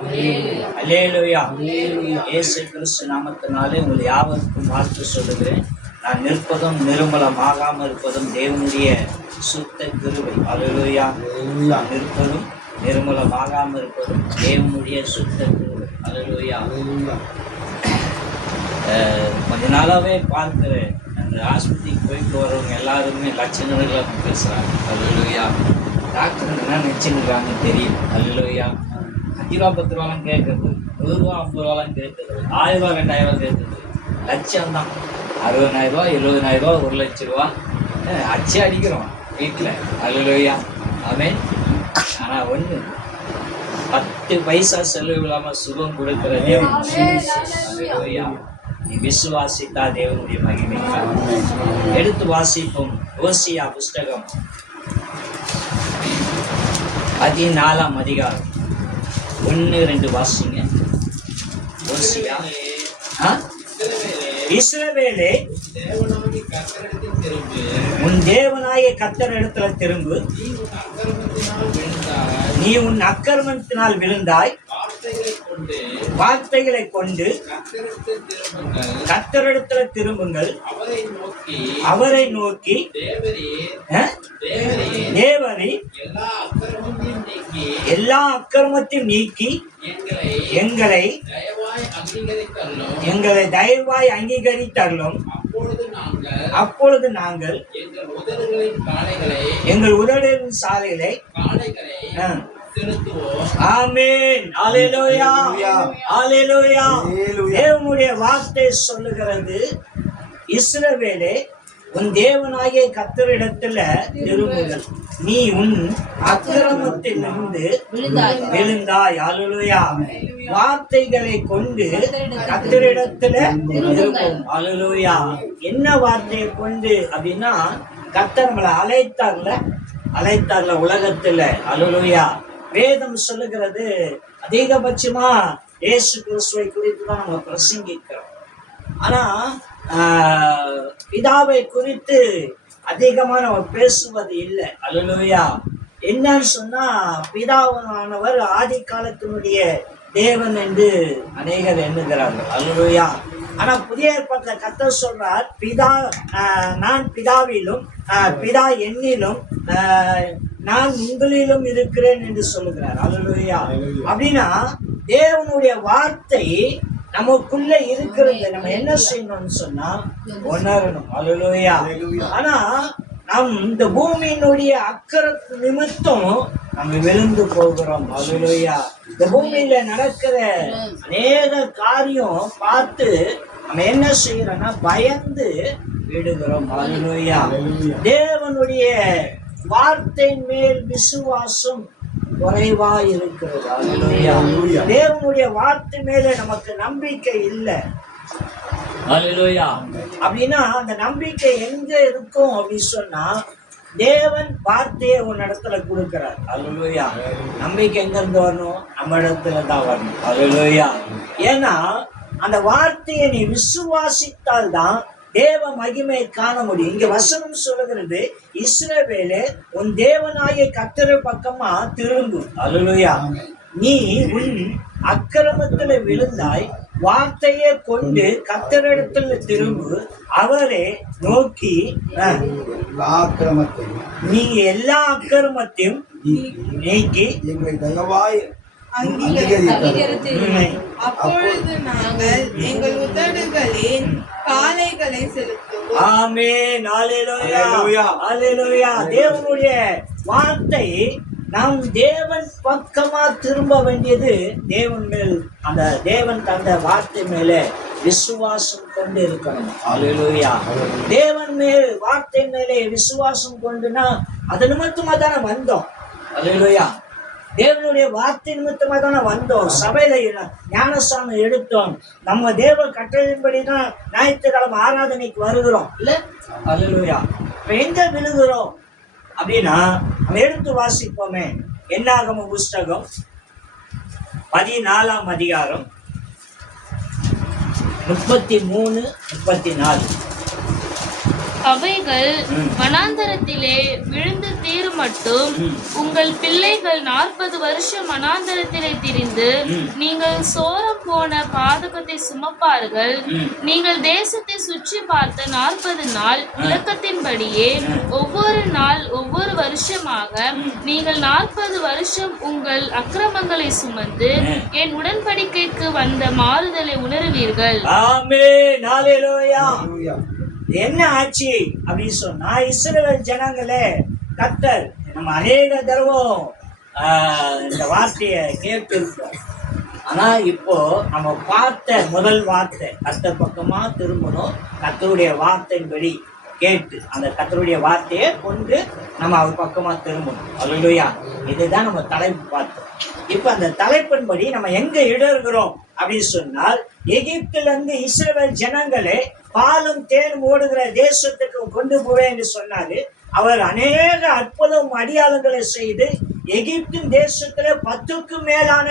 அல்லேலூயா. இயேசு கிறிஸ்து நாமத்தினாலே உங்கள் யாவருக்கும் வாழ்த்து சொல்லுகிறேன். நான் நிற்பதும் நிர்மலமாகாமல் இருப்பதும் தேவனுடைய சுத்த கிருபை. அல்லேலூயா. நான் நிற்பதும் நிர்மலமாகாமல் இருப்பதும் தேவனுடைய சுத்த கிருபை. அல்லேலூயா. கொஞ்ச நாளாவே பார்க்கிறேன், அந்த ஆஸ்பத்திரிக்கு போயிட்டு வரவங்க எல்லாருமே லட்சங்களை பேசுகிறாங்க. அல்லேலூயா. டாக்டர் என்ன நினச்சிருக்காங்க தெரியும். அல்லேலூயா. 5 ரூபா 10 ரூபாலாம் கேட்குறது, 20 ரூபா 50 ரூபாலாம் கேட்குறது, 1000 ரூபா 2000 ரூபா கேட்குறது, லட்சம் தான். 60,000 ரூபா 70,000 ரூபா 1 லட்சம் ரூபா அச்சே அடிக்கிறோம் வீட்டில். அல்லேலூயா. அவன் ஆனால் ஒன்று 10 பைசா செலவு இல்லாமல் சுகம் கொடுக்கிற தேவன். அல்லேலூயா. நீ விசுவாசித்தா தேவனுடைய மகிமை. எடுத்து வாசிப்போம். ஓசியா புஸ்தகம் 14ஆம் அதிகாரம் 1-2 வாசிங்க. ஓசியா. இஸ்ரவேலே, உன் தேவனாகிய கர்த்தரிடத்துல திரும்பு. நீ உன் அக்கிரமத்தினால் விழுந்தாய். வார்த்தைகளை கொண்டு கர்த்தரிடத்துல திரும்புங்கள். அவரை நோக்கி தேவரே, எல்லா அக்கிரமத்தையும் நீக்கி எங்களை தயவாய் அங்கீகரித்தருளும். அப்பொழுது நாங்கள் எங்கள் உதடுகளின் சாலைகளை ஆமென். அல்லேலூயா. அல்லேலூயா. தேவனுடைய வார்த்தை சொல்லுகிறது, இஸ்ரவேலே, உன் தேவனாகிய கர்த்தரிடத்துல திரும்புங்கள். நீ உன் அக்கிரமத்திலிருந்து விழுந்தாய். அல்லேலூயா. வார்த்தைகளை கொண்டு கர்த்தரிடத்துல திரும்பும். அல்லேலூயா. என்ன வார்த்தையை கொண்டு அப்படின்னா, கர்த்தர் நம்மளை அழைத்தார்ல உலகத்துல. அல்லேலூயா. வேதம் சொல்லுகிறது, அதிகபட்சமா இயேசு கிறிஸ்துவை குறித்து தான் நம்ம பிரசங்கிக்கிறோம். ஆனா பிதாவை குறித்து அதிகமா நம்ம பேசுவது இல்லை. அல்லேலூயா. என்னன்னு சொன்னா, பிதாவானவர் ஆதி காலத்தினுடைய தேவன் என்று அநேகர் எண்ணுகிறார்கள். அல்லேலூயா. ஆனா புதிய ஏற்பாட்டில் கர்த்தர் சொல்றார், நான் பிதாவிலும் பிதா என்னிலும் நான் உங்களிலும் இருக்கிறேன் என்று சொல்லுகிறார். அல்லேலூயா. அப்படின்னா தேவனுடைய வார்த்தை நமக்குள்ள இருக்கிறது. நம்ம என்ன செய்யணும்னு சொன்னா உணரணும். அல்லேலூயா. ஆனா நம் இந்த பூமியினுடைய அக்கறை நிமித்தம் நம்ம விழுந்து போகிறோம். அல்லேலூயா. இந்த பூமியில நடக்கிற அநேக காரியம் பார்த்து நம்ம என்ன செய்யறோம்னா பயந்து விடுகிறோம். அல்லேலூயா. தேவனுடைய வார்த்தை மேல் விசுவாசம் குறைவா இருக்கிறது. அல்லேலூயா. தேவனுடைய வார்த்தை மேல நமக்கு நம்பிக்கை இல்லை. அல்லேலூயா. அப்படின்னா அந்த நம்பிக்கை எங்க இருக்கும் அப்படின்னு சொன்னா, தேவன் வார்த்தையை உன் இடத்துல கொடுக்கிறார். அல்லேலூயா. நம்பிக்கை எங்க இருந்து வரணும்? நம்ம இடத்துல தான் வரணும். அல்லேலூயா. ஏன்னா அந்த வார்த்தையை நீ விசுவாசித்தால் தான் தேவ மகிமை காண முடியும். இங்க வசனம் சொல்லுகிறது, இஸ்ரவேலே, உன் தேவனாகிய கர்த்தர் பக்கமா திரும்பு. அல்லேலூயா. நீ உன் அக்கிரமத்துல விழுந்தாய். வார்த்தையை கொண்டு கர்த்தரிடத்துல திரும்பு. அவரை நோக்கி நீ எல்லா அக்கிரமத்தையும் நீக்கி எங்களை தயவாய் அப்பொழுது நாங்கள் எங்கள் உதடுகளின் காளைகளை செலுத்துவோம். ஆமென். அல்லேலூயா. அல்லேலூயா. தேவனுடைய வார்த்தை நாம் தேவன் பக்கமா திரும்ப வேண்டியது. தேவன் மேல், அந்த தேவன் தந்த வார்த்தை மேல விசுவாசம் கொண்டு இருக்கணும். அல்லேலூயா. தேவன் மேல் வார்த்தை மேலே விசுவாசம் கொண்டுனா அது நிமித்தமா தானே வந்தோம். அல்லேலூயா. தேவனுடைய வார்த்தை நிமித்தமா தானே வந்தோம். சபையில ஞானஸ்தானம் எடுத்தோம். நம்ம தேவ கட்டளையின்படி தான் ஞாயிற்றுக்கிழமை ஆராதனைக்கு வருகிறோம். இல்ல? அல்லேலூயா. இப்ப எங்க விழுகிறோம் அப்படின்னா, நம்ம எடுத்து வாசிப்போமே. என்னாகம புஸ்தகம் 14ஆம் அதிகாரம் 33-34. அவைகள் வனாந்தரத்திலே விழுந்து தீரும் மட்டும் உங்கள் பிள்ளைகள் 40 வருஷம் வனாந்தரத்திலே திரிந்து நீங்கள் சோரம் போன பாதகத்தை சுமப்பார்கள். நீங்கள் தேசத்தை சுற்றி பார்த்த 40 நாள் இலக்கத்தின்படியே ஒவ்வொரு நாள் ஒவ்வொரு வருஷமாக நீங்கள் 40 வருஷம் உங்கள் அக்கிரமங்களை சுமந்து என் உடன்படிக்கைக்கு வந்த மாறுதலை உணருவீர்கள். ஆமென். ஹல்லேலூயா. என்ன ஆச்சு அப்படின்னு சொன்னா, இஸ்ரவேல் ஜனங்களே கர்த்தர் நம்ம அநேக தடவை இந்த வார்த்தையை கேட்டிருக்கோம். ஆனா இப்போ நம்ம பார்த்த முதல் வார்த்தை கர்த்தர் பக்கமா திரும்பணும், கர்த்தருடைய வார்த்தையின்படி கேட்டு அந்த கர்த்தருடைய வார்த்தையை கொண்டு நம்ம அவர் பக்கமா திரும்பணும். அல்லேலூயா. இதுதான் நம்ம தலைப்பு பார்த்தோம். இப்ப அந்த தலைப்பின்படி நம்ம எங்க இடறுகிறோம் அப்படின்னு சொன்னால், எகிப்துல இருந்து இஸ்ரவேல் ஜனங்களே பாலும் தேனும் ஓடுகிற தேசத்துக்கு கொண்டு போவேன் என்று சொன்னாரு. அவர் அநேக அற்புதம் அடையாளங்களை செய்து எகிப்தின் தேசத்துல 10க்கும் மேலான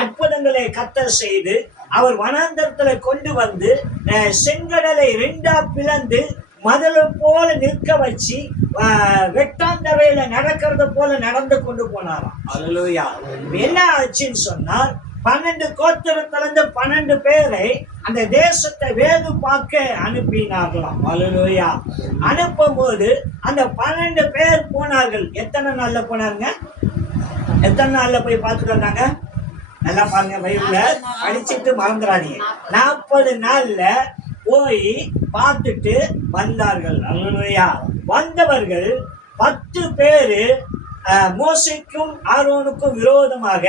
அற்புதங்களை கர்த்தர் செய்து அவர் வனாந்தரத்துல கொண்டு வந்து செங்கடலை 2ஆ பிளந்து மதலை போல நிற்க வச்சு வெட்டாந்தரையில நடக்கிறது போல நடந்து கொண்டு போனாராம். அல்லேலூயா. என்ன ஆச்சுன்னு சொன்னார், 12 கோத்திரத்திலிருந்து 12 பேரை அந்த தேசத்தை வேது பார்க்க அனுப்பினார்களாம். அல்லேலூயா. அனுப்பும் போது அந்த 12 பேர் போனார்கள். எத்தனை நாள்ல போனாங்க? எத்தனை நாள்ல போய் பார்த்துட்டு வந்தாங்க? நல்லா பாருங்க, பைபிள்ல படிச்சுட்டு மறந்துடாதீங்க. 40 நாள்ல போய் பார்த்துட்டு வந்தார்கள். அல்லேலூயா. வந்தவர்கள் 10 பேரு மோசேக்கும் ஆரோனுக்கும் விரோதமாக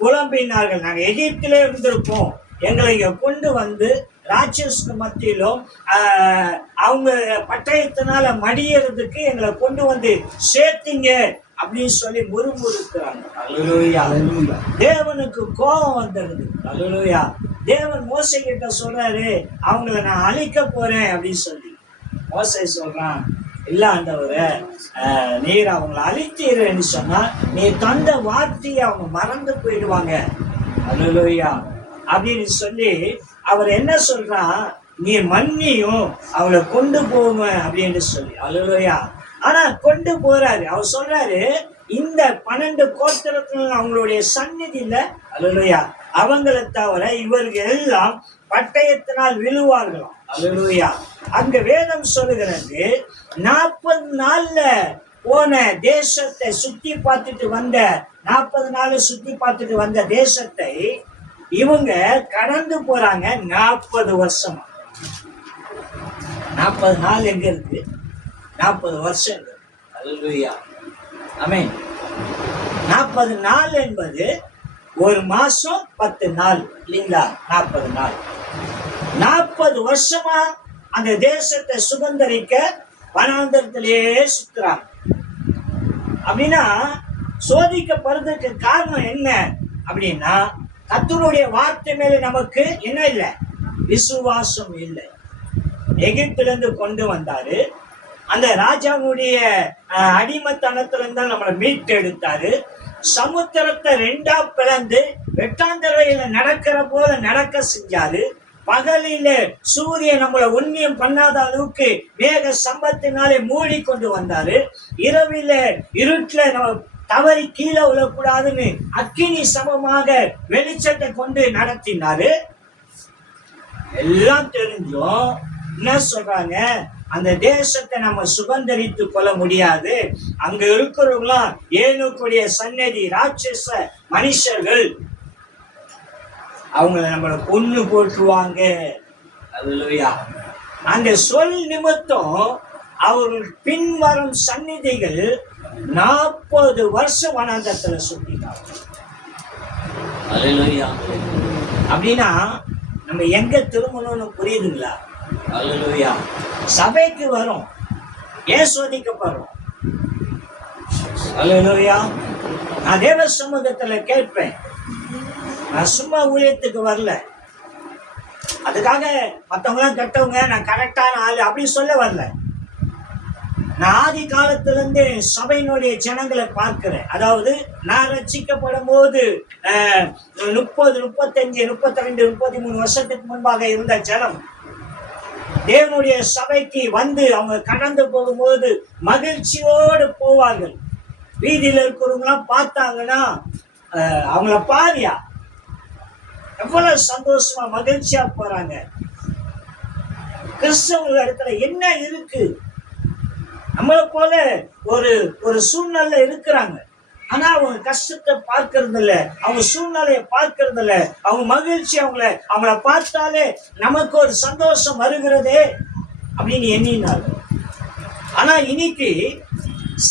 புலம்பினார்கள். நாங்க எகிப்திலே இருந்திருப்போம், எங்களை இங்க கொண்டு வந்து ராட்சஸ்க்கு மத்தியிலும் அவங்க பட்டயத்தினால மடியறதுக்கு எங்களை கொண்டு வந்து சேர்த்தீங்க அப்படின்னு சொல்லி முறுமுறுக்கிறாங்க. அல்லேலூயா. தேவனுக்கு கோபம் வந்துடுது. அல்லேலூயா. தேவன் மோசே கிட்ட சொல்றாரு, அவங்கள நான் அழிக்க போறேன் அப்படின்னு சொல்லி. மோசே சொல்றான், இல்ல ஆண்டவரே, நீர் அவங்களை அழித்தீர்ன்னு சொன்னா நீ தந்த வார்த்தையை அவங்க மறந்து போயிடுவாங்க. அல்லேலூயா. அப்படின்னு சொல்லி அவர் என்ன சொல்றான், நீ மன்னியும் அவளை கொண்டு போவேன் அப்படின்னு சொல்லி. அல்லேலூயா. ஆனா கொண்டு போறாரு. அவர் சொல்றாரு, இந்த 12 கோத்திரத்துல அவங்களுடைய சந்நிதி இல்ல. அல்லேலூயா. அவங்களை தவிர இவர்கள் எல்லாம் பட்டயத்தினால் விழுவார்களாம். அல்லேலூயா. அங்க வேதம் சொல்லுகிறது, 40 நாள்ல போன தேசத்தை சுத்தி பார்த்துட்டு வந்த 40 நாள் சுத்தி பார்த்துட்டு வந்த தேசத்தை இவங்க கடந்து போறாங்க 40 வருஷமா. 40 நாள் எங்க இருக்கு? 40 வருஷம். அல்லேலூயா. ஆமென். 40 நாள் என்பது ஒரு மாசம் 10 நாள் இல்லைங்களா? 40 நாள். 40 வருஷமா அந்த தேசத்தை சுதந்திரிக்க வனாந்தரத்திலேயே சுத்துறாங்க. அப்படின்னா சோதிக்கப்படுறதுக்கு காரணம் என்ன அப்படின்னா, கர்த்தருடைய வார்த்தை மேல நமக்கு என்ன இல்லை? விசுவாசம் இல்லை. எகிப்துல இருந்து கொண்டு வந்தாரு, அந்த ராஜாவுடைய அடிமைத்தனத்துல இருந்தா நம்மளை மீட்டு எடுத்தாரு. சமுத்திரத்தை 2ஆ பிளந்து வெட்டாந்தரையில நடக்கிற போல நடக்க செஞ்சாரு. பகலில சூரியன் நம்மளை உண்ணியம் பண்ணாத அளவுக்கு மேக சம்பத்தினாலே மூடி கொண்டு வந்தாரு. இரவில இருட்டுல நம்ம தவறி கீழே விழக்கூடாதுன்னு அக்கினி சமமாக வெளிச்சத்தை கொண்டு நடத்தினாரு. எல்லாம் தெரிஞ்சும் என்ன சொல்றாங்க, அந்த தேசத்தை நம்ம சுதந்திரித்து கொள்ள முடியாது, அங்க இருக்கிறவங்களாம் ஏனுக்குரிய சன்னதி ராட்சச மனுஷர்கள், அவங்கள நம்மளை கொன்னு போட்டுருவாங்க. அல்லேலூயா. அந்த சொல் நிமித்தம் அவர்கள் பின்வரும் சந்நிதிகள் 40 வருஷம் வனாந்தரத்துல சுத்திட்டாங்க. அல்லேலூயா. அப்படின்னா நம்ம எங்க திரும்பணும்னு புரியுதுங்களா? அல்லேலூயா. சபைக்கு வரும், ஏன் சோதிக்கப்படுறோம்? அல்லேலூயா. நான் தேவ சமூகத்துல கேட்பேன், நான் சும்மா ஊழியத்துக்கு வரல, அதுக்காக மற்றவங்களாம் கெட்டவங்க நான் கரெக்டான ஆளு அப்படி சொல்ல வரல. நான் ஆதி காலத்துல இருந்து சபையினுடைய ஜனங்களை பார்க்கிறேன். அதாவது நான் ரட்சிக்கப்படும் போது 30, 35, 32, 33 வருஷத்துக்கு முன்பாக இருந்த ஜனம் தேவனுடைய சபைக்கு வந்து அவங்க கடந்து போகும்போது மகிழ்ச்சியோடு போவார்கள். வீதியில இருக்கிறவங்களாம் பார்த்தாங்கன்னா அவங்கள பாரியா எவ்வளவு சந்தோஷமா மகிழ்ச்சியா போறாங்க. கிறிஸ்தவங்க இடத்துல என்ன இருக்கு? நம்மளை போல ஒரு ஒரு சூழ்நிலை இருக்கிறாங்க. ஆனா அவங்க கஷ்டத்தை பார்க்கறது இல்ல, அவங்க சூழ்நிலையை பார்க்கறது இல்ல, அவங்க மகிழ்ச்சி அவங்கள பார்த்தாலே நமக்கு ஒரு சந்தோஷம் வருகிறதே அப்படின்னு எண்ணினாங்க. ஆனா இன்னைக்கு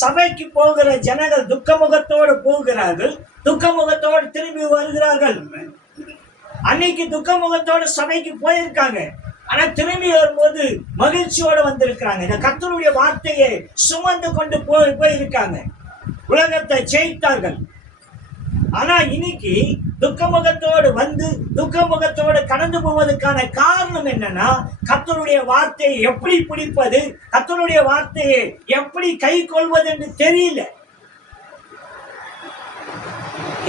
சபைக்கு போகிற ஜனங்கள் துக்கமுகத்தோடு போகிறார்கள், துக்கமுகத்தோடு திரும்பி வருகிறார்கள். அன்னைக்கு துக்கமுகத்தோடு சபைக்கு போயிருக்காங்க, ஆனா திரும்பி வரும்போது மகிழ்ச்சியோடு வந்திருக்கிறாங்க. இந்த கர்த்தருடைய வார்த்தையை சுமந்து கொண்டு போயிருக்காங்க, உலகத்தை ஜெயித்தார்கள். ஆனா இன்னைக்கு துக்கமுகத்தோடு வந்து துக்கமுகத்தோடு கடந்து போவதற்கான காரணம் என்னன்னா, கர்த்தருடைய வார்த்தையை எப்படி பிடிப்பது, கர்த்தருடைய வார்த்தையை எப்படி கை கொள்வது என்று தெரியல.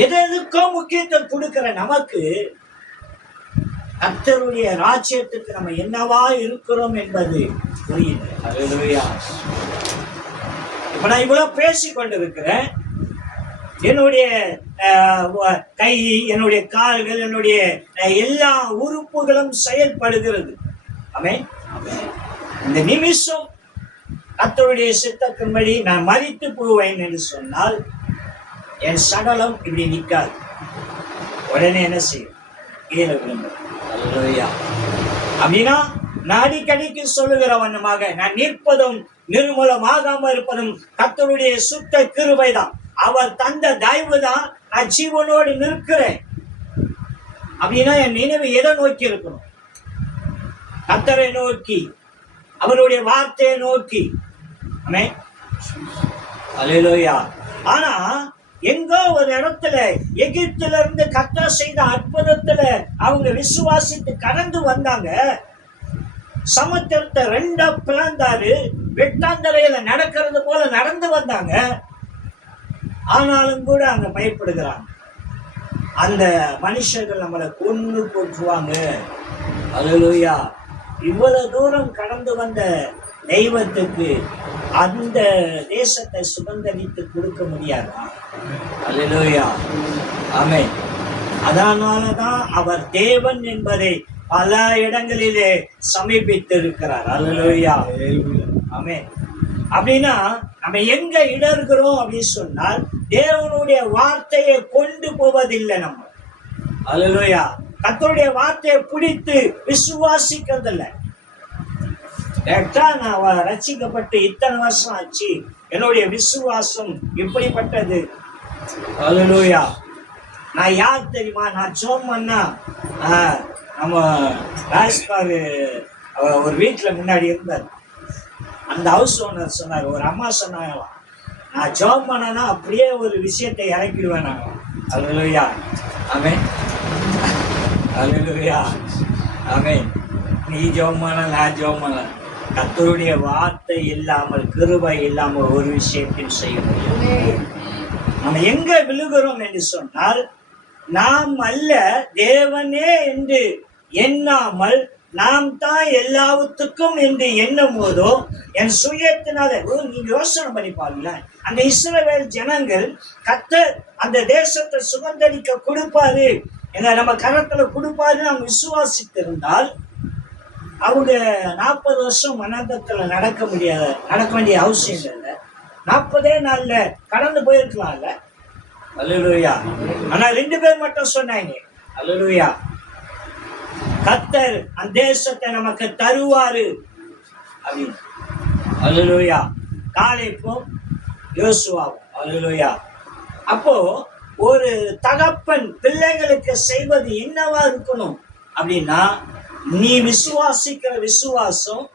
எதுக்கோ முக்கியத்துவம் கொடுக்கிற நமக்கு கர்த்தருடைய ராஜ்யத்துக்கு நம்ம என்னவா இருக்கிறோம் என்பது புரியல. அல்லேலூயா. இப்ப நான் இவ்வளவு பேசி கொண்டிருக்கிறேன், என்னுடைய கை, என்னுடைய கால்கள், என்னுடைய எல்லா உறுப்புகளும் செயல்படுகிறது. ஆமென். இந்த நிமிஷம் கர்த்தருடைய சித்தத்தின்படி நான் மரித்து போவேன் என்று சொன்னால் என் சடலம் இப்படி நிற்காது. உடனே என்ன செய்யும்? கீழே விழுந்து. அல்லேலூயா. அப்படின்னா நான் அடிக்கடிக்கு சொல்லுகிற வண்ணமாக நான் நிற்பதும் நிர்மூலமாகாம இருப்பதும் கர்த்தருடைய சுத்த கிருபைதான். அவர் தந்த தயவு தான் நான் ஜீவனோடு நிற்கிறேன். அப்படின்னா என் நினைவு எதை நோக்கி இருக்கணும்? கர்த்தரை நோக்கி, அவருடைய வார்த்தையை நோக்கி. ஆமென். அல்லேலூயா. ஆனா எங்கோ ஒரு இடத்துல எகிப்துல இருந்து கர்த்தர் செய்த அற்புதத்துல அவங்க விசுவாசித்து கடந்து வந்தாங்க. சமுத்திரத்தை ரெண்டா பிளந்தாரு, வெட்டாந்தரையில நடக்கிறது போல நடந்து வந்தாங்க. ஆனாலும் கூட அங்க பயப்படுகிறாங்க. அந்த மனுஷர்கள் நம்மளை கொன்னு போட்டுருவாங்க. அல்லேலூயா. இவ்வளவு தூரம் கடந்து வந்த தெய்வத்துக்கு அந்த தேசத்தை சுதந்தரித்து கொடுக்க முடியாதா? அல்லேலூயா. ஆமென். அதனாலதான் அவர் தேவன் என்பதை பல இடங்களிலே சமீபித்திருக்கிறார். அல்லேலூயா. ஆமென். அப்படின்னா நம்ம எங்க இடர்கிறோம் அப்படின்னு சொன்னால் தேவனுடைய வார்த்தையை கொண்டு போவதில்லை நம்ம. அல்லேலூயா. கர்த்தருடைய வார்த்தையை பிடித்து விசுவாசிக்கிறது இல்லை. நான் ரட்சிக்கப்பட்டு இத்தனை வருஷம் ஆச்சு, என்னுடைய விசுவாசம் இப்படிப்பட்டது. அல்லேலூயா. நான் யார் தெரியுமா? நான் ஜெபம் பண்ணா நம்ம ராஜ்பார் ஒரு வீட்டுல முன்னாடி இருந்தார். அந்த ஹவுஸ் ஓனர் சொன்னார், ஒரு அம்மா சொன்னாங்களாம், நான் ஜெபம் பண்ணனா அப்படியே ஒரு விஷயத்தை இறக்கிடுவேன் நாங்க. அல்லேலூயா. ஆமென். அல்லேலூயா. ஆமென். நீ ஜெபம் பண்ண, நான் ஜெபம் பண்ண, கர்த்தருடைய வார்த்தை இல்லாமல், கிருபை இல்லாமல் ஒரு விஷயத்தையும் செய்ய முடியாது. நம்ம எங்க விழுகிறோம் என்று சொன்னால், நாம் அல்ல தேவனே என்று எண்ணாமல் நாம் தான் எல்லாத்துக்கும் என்று எண்ணும் போதோ என் சுயத்தினால. நீங்க யோசனை பண்ணி பாருங்க, அந்த இஸ்ரவேல் ஜனங்கள் கர்த்தர் அந்த தேசத்தை சுதந்தரிக்க கொடுப்பாரு, நம்ம கரத்துல கொடுப்பாருன்னு அவங்க விசுவாசித்திருந்தால் அவங்க 40 வருஷம் மனதத்துல நடக்க வேண்டிய அவசியம் இல்லை. 40 நாள்ல கடந்து போயிருக்கலாம்ல. அல்லேலூயா. ஆனா 2 பேர் மட்டும் சொன்னாங்க. அல்லேலூயா. கர்த்தர் அந்த தேசத்தை நமக்கு தருவாரு அப்படின்னு. அல்லேலூயா. காலேபும் யோசுவாவும். அல்லேலூயா. அப்போ ஒரு தகப்பன் பிள்ளைகளுக்கு செய்வது என்னவா இருக்கணும் அப்படின்னா, நீ விசுவாசிக்கிற விசுவாசம்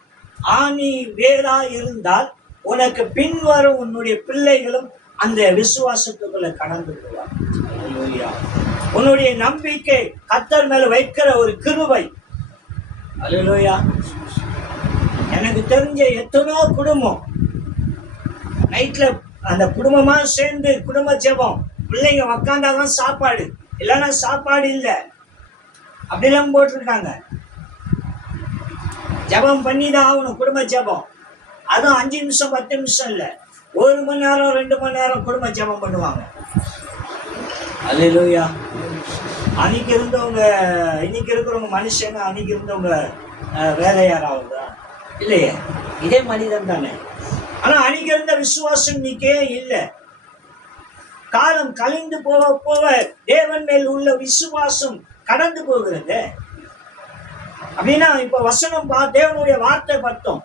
ஆணி வேறா இருந்தால் உனக்கு பின்வரும் உன்னுடைய பிள்ளைகளும் அந்த விசுவாசத்துக்குள்ள கடந்து போவார். உன்னுடைய நம்பிக்கை கர்த்தர் மேல வைக்கிற ஒரு கிருபை. அல்லேலூயா. எனக்கு தெரிஞ்ச எத்தனையோ குடும்பம் நைட்ல அந்த குடும்பமா சேர்ந்து குடும்ப ஜெபம், பிள்ளைங்க உக்காந்தாதான் சாப்பாடு, இல்லைன்னா சாப்பாடு இல்லை, அப்படிலாம் போட்டிருக்காங்க. ஜெபம் பண்ணி தான் ஆகணும். குடும்ப ஜெபம் அதுவும் 5 நிமிஷம் 10 நிமிஷம் இல்லை, 1 மணி நேரம் 2 மணி நேரம் குடும்ப ஜெபம் பண்ணுவாங்க. அல்லேலூயா. அன்னைக்கு இருந்தவங்க இன்னைக்கு இருக்கிறவங்க மனுஷங்க, அன்னைக்கு இருந்தவங்க வேற யாராவதா? இல்லையே, இதே மனிதன் தானே. ஆனா அன்னைக்கு இருந்த விசுவாசம் இன்னைக்கே இல்லை. காலம் கழிந்து போக போக தேவன் மேல் உள்ள விசுவாசம் கடந்து போகிறது. அப்படின்னா இப்ப வசனம் தேவனுடைய வார்த்தை பார்த்தோம்,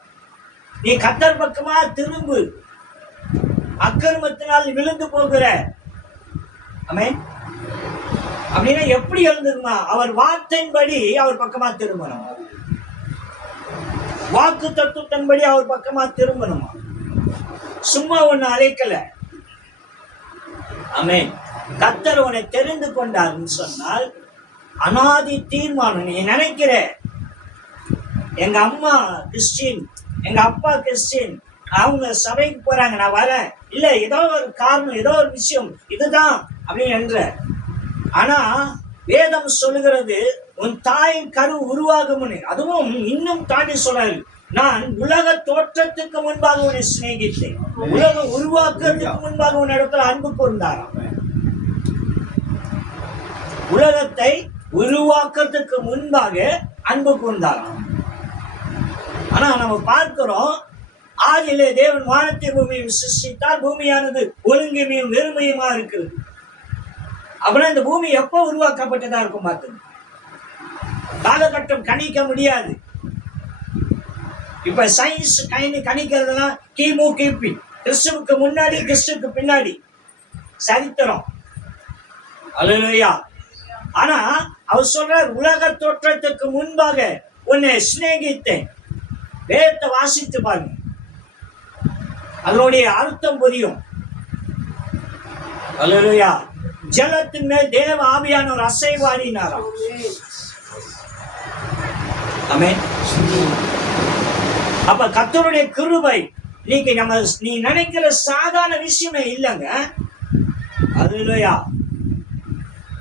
நீ கர்த்தர் பக்கமா திரும்பு, அக்கிரமத்தினால் விழுந்து போகிற. ஆமென். அப்படின்னா எப்படி எழுந்துருமா? அவர் வார்த்தையின்படி அவர் பக்கமா திரும்பணும், வாக்கு தத்துவத்தின்படி அவர் பக்கமா திரும்பணுமா? சும்மா ஒண்ணு அழைக்கல. ஆமென். கர்த்தர் உன்னை தெரிந்து கொண்டார்னு சொன்னால் அனாதி தீர்மானம். நீ நினைக்கிற எங்க அம்மா கிறிஸ்டின், எங்க அப்பா கிறிஸ்டின், அவங்க சபைக்கு போறாங்க, நான் வரேன், இல்ல ஏதோ ஒரு காரணம், ஏதோ ஒரு விஷயம் இதுதான் அப்படின்னு என்ற. ஆனா வேதம் சொல்லுகிறது உன் தாயின் கரு உருவாகும். அதுவும் இன்னும் தாண்டி சொல்றாரு, நான் உலக தோற்றத்துக்கு முன்பாக உன்னை சிநேகித்தேன். உலகம் உருவாக்குறதுக்கு முன்பாக உன் இடத்துல அன்பு கூர்ந்தாராம். உலகத்தை உருவாக்குறதுக்கு முன்பாக அன்பு கூர்ந்தாராம். ஆனா நம்ம பார்க்கிறோம், ஆதியிலே தேவன் வானத்தை பூமியும் சிருஷ்டித்தார், பூமியானது ஒழுங்குமையும் வெறுமையுமா இருக்குது. அப்படின்னா இந்த பூமி எப்போ உருவாக்கப்பட்டதா இருக்கும் பார்த்து காலகட்டம் கணிக்க முடியாது. இப்ப சயின்ஸ் கணிக்கிறதுனா கிமு கிபி, கிறிஸ்துவுக்கு முன்னாடி கிறிஸ்துவுக்கு பின்னாடி சரித்திரம். அல்லேலூயா. ஆனா அவர் சொல்ற உலக தோற்றத்துக்கு முன்பாக உன்னை சிநேகித்தேன். வேதத்தை வாசித்து பாருங்க, அதனுடைய அர்த்தம் புரியும். அல்லேலூயா. ஜலத்தின் மேல் தேவ ஆவியானவர் அசைவாடினாராம். ஆமென். அப்ப கர்த்தருடைய கிருபை இன்னைக்கு நீ நினைக்கிற சாதாரண விஷயமே இல்லைங்க. அல்லேலூயா.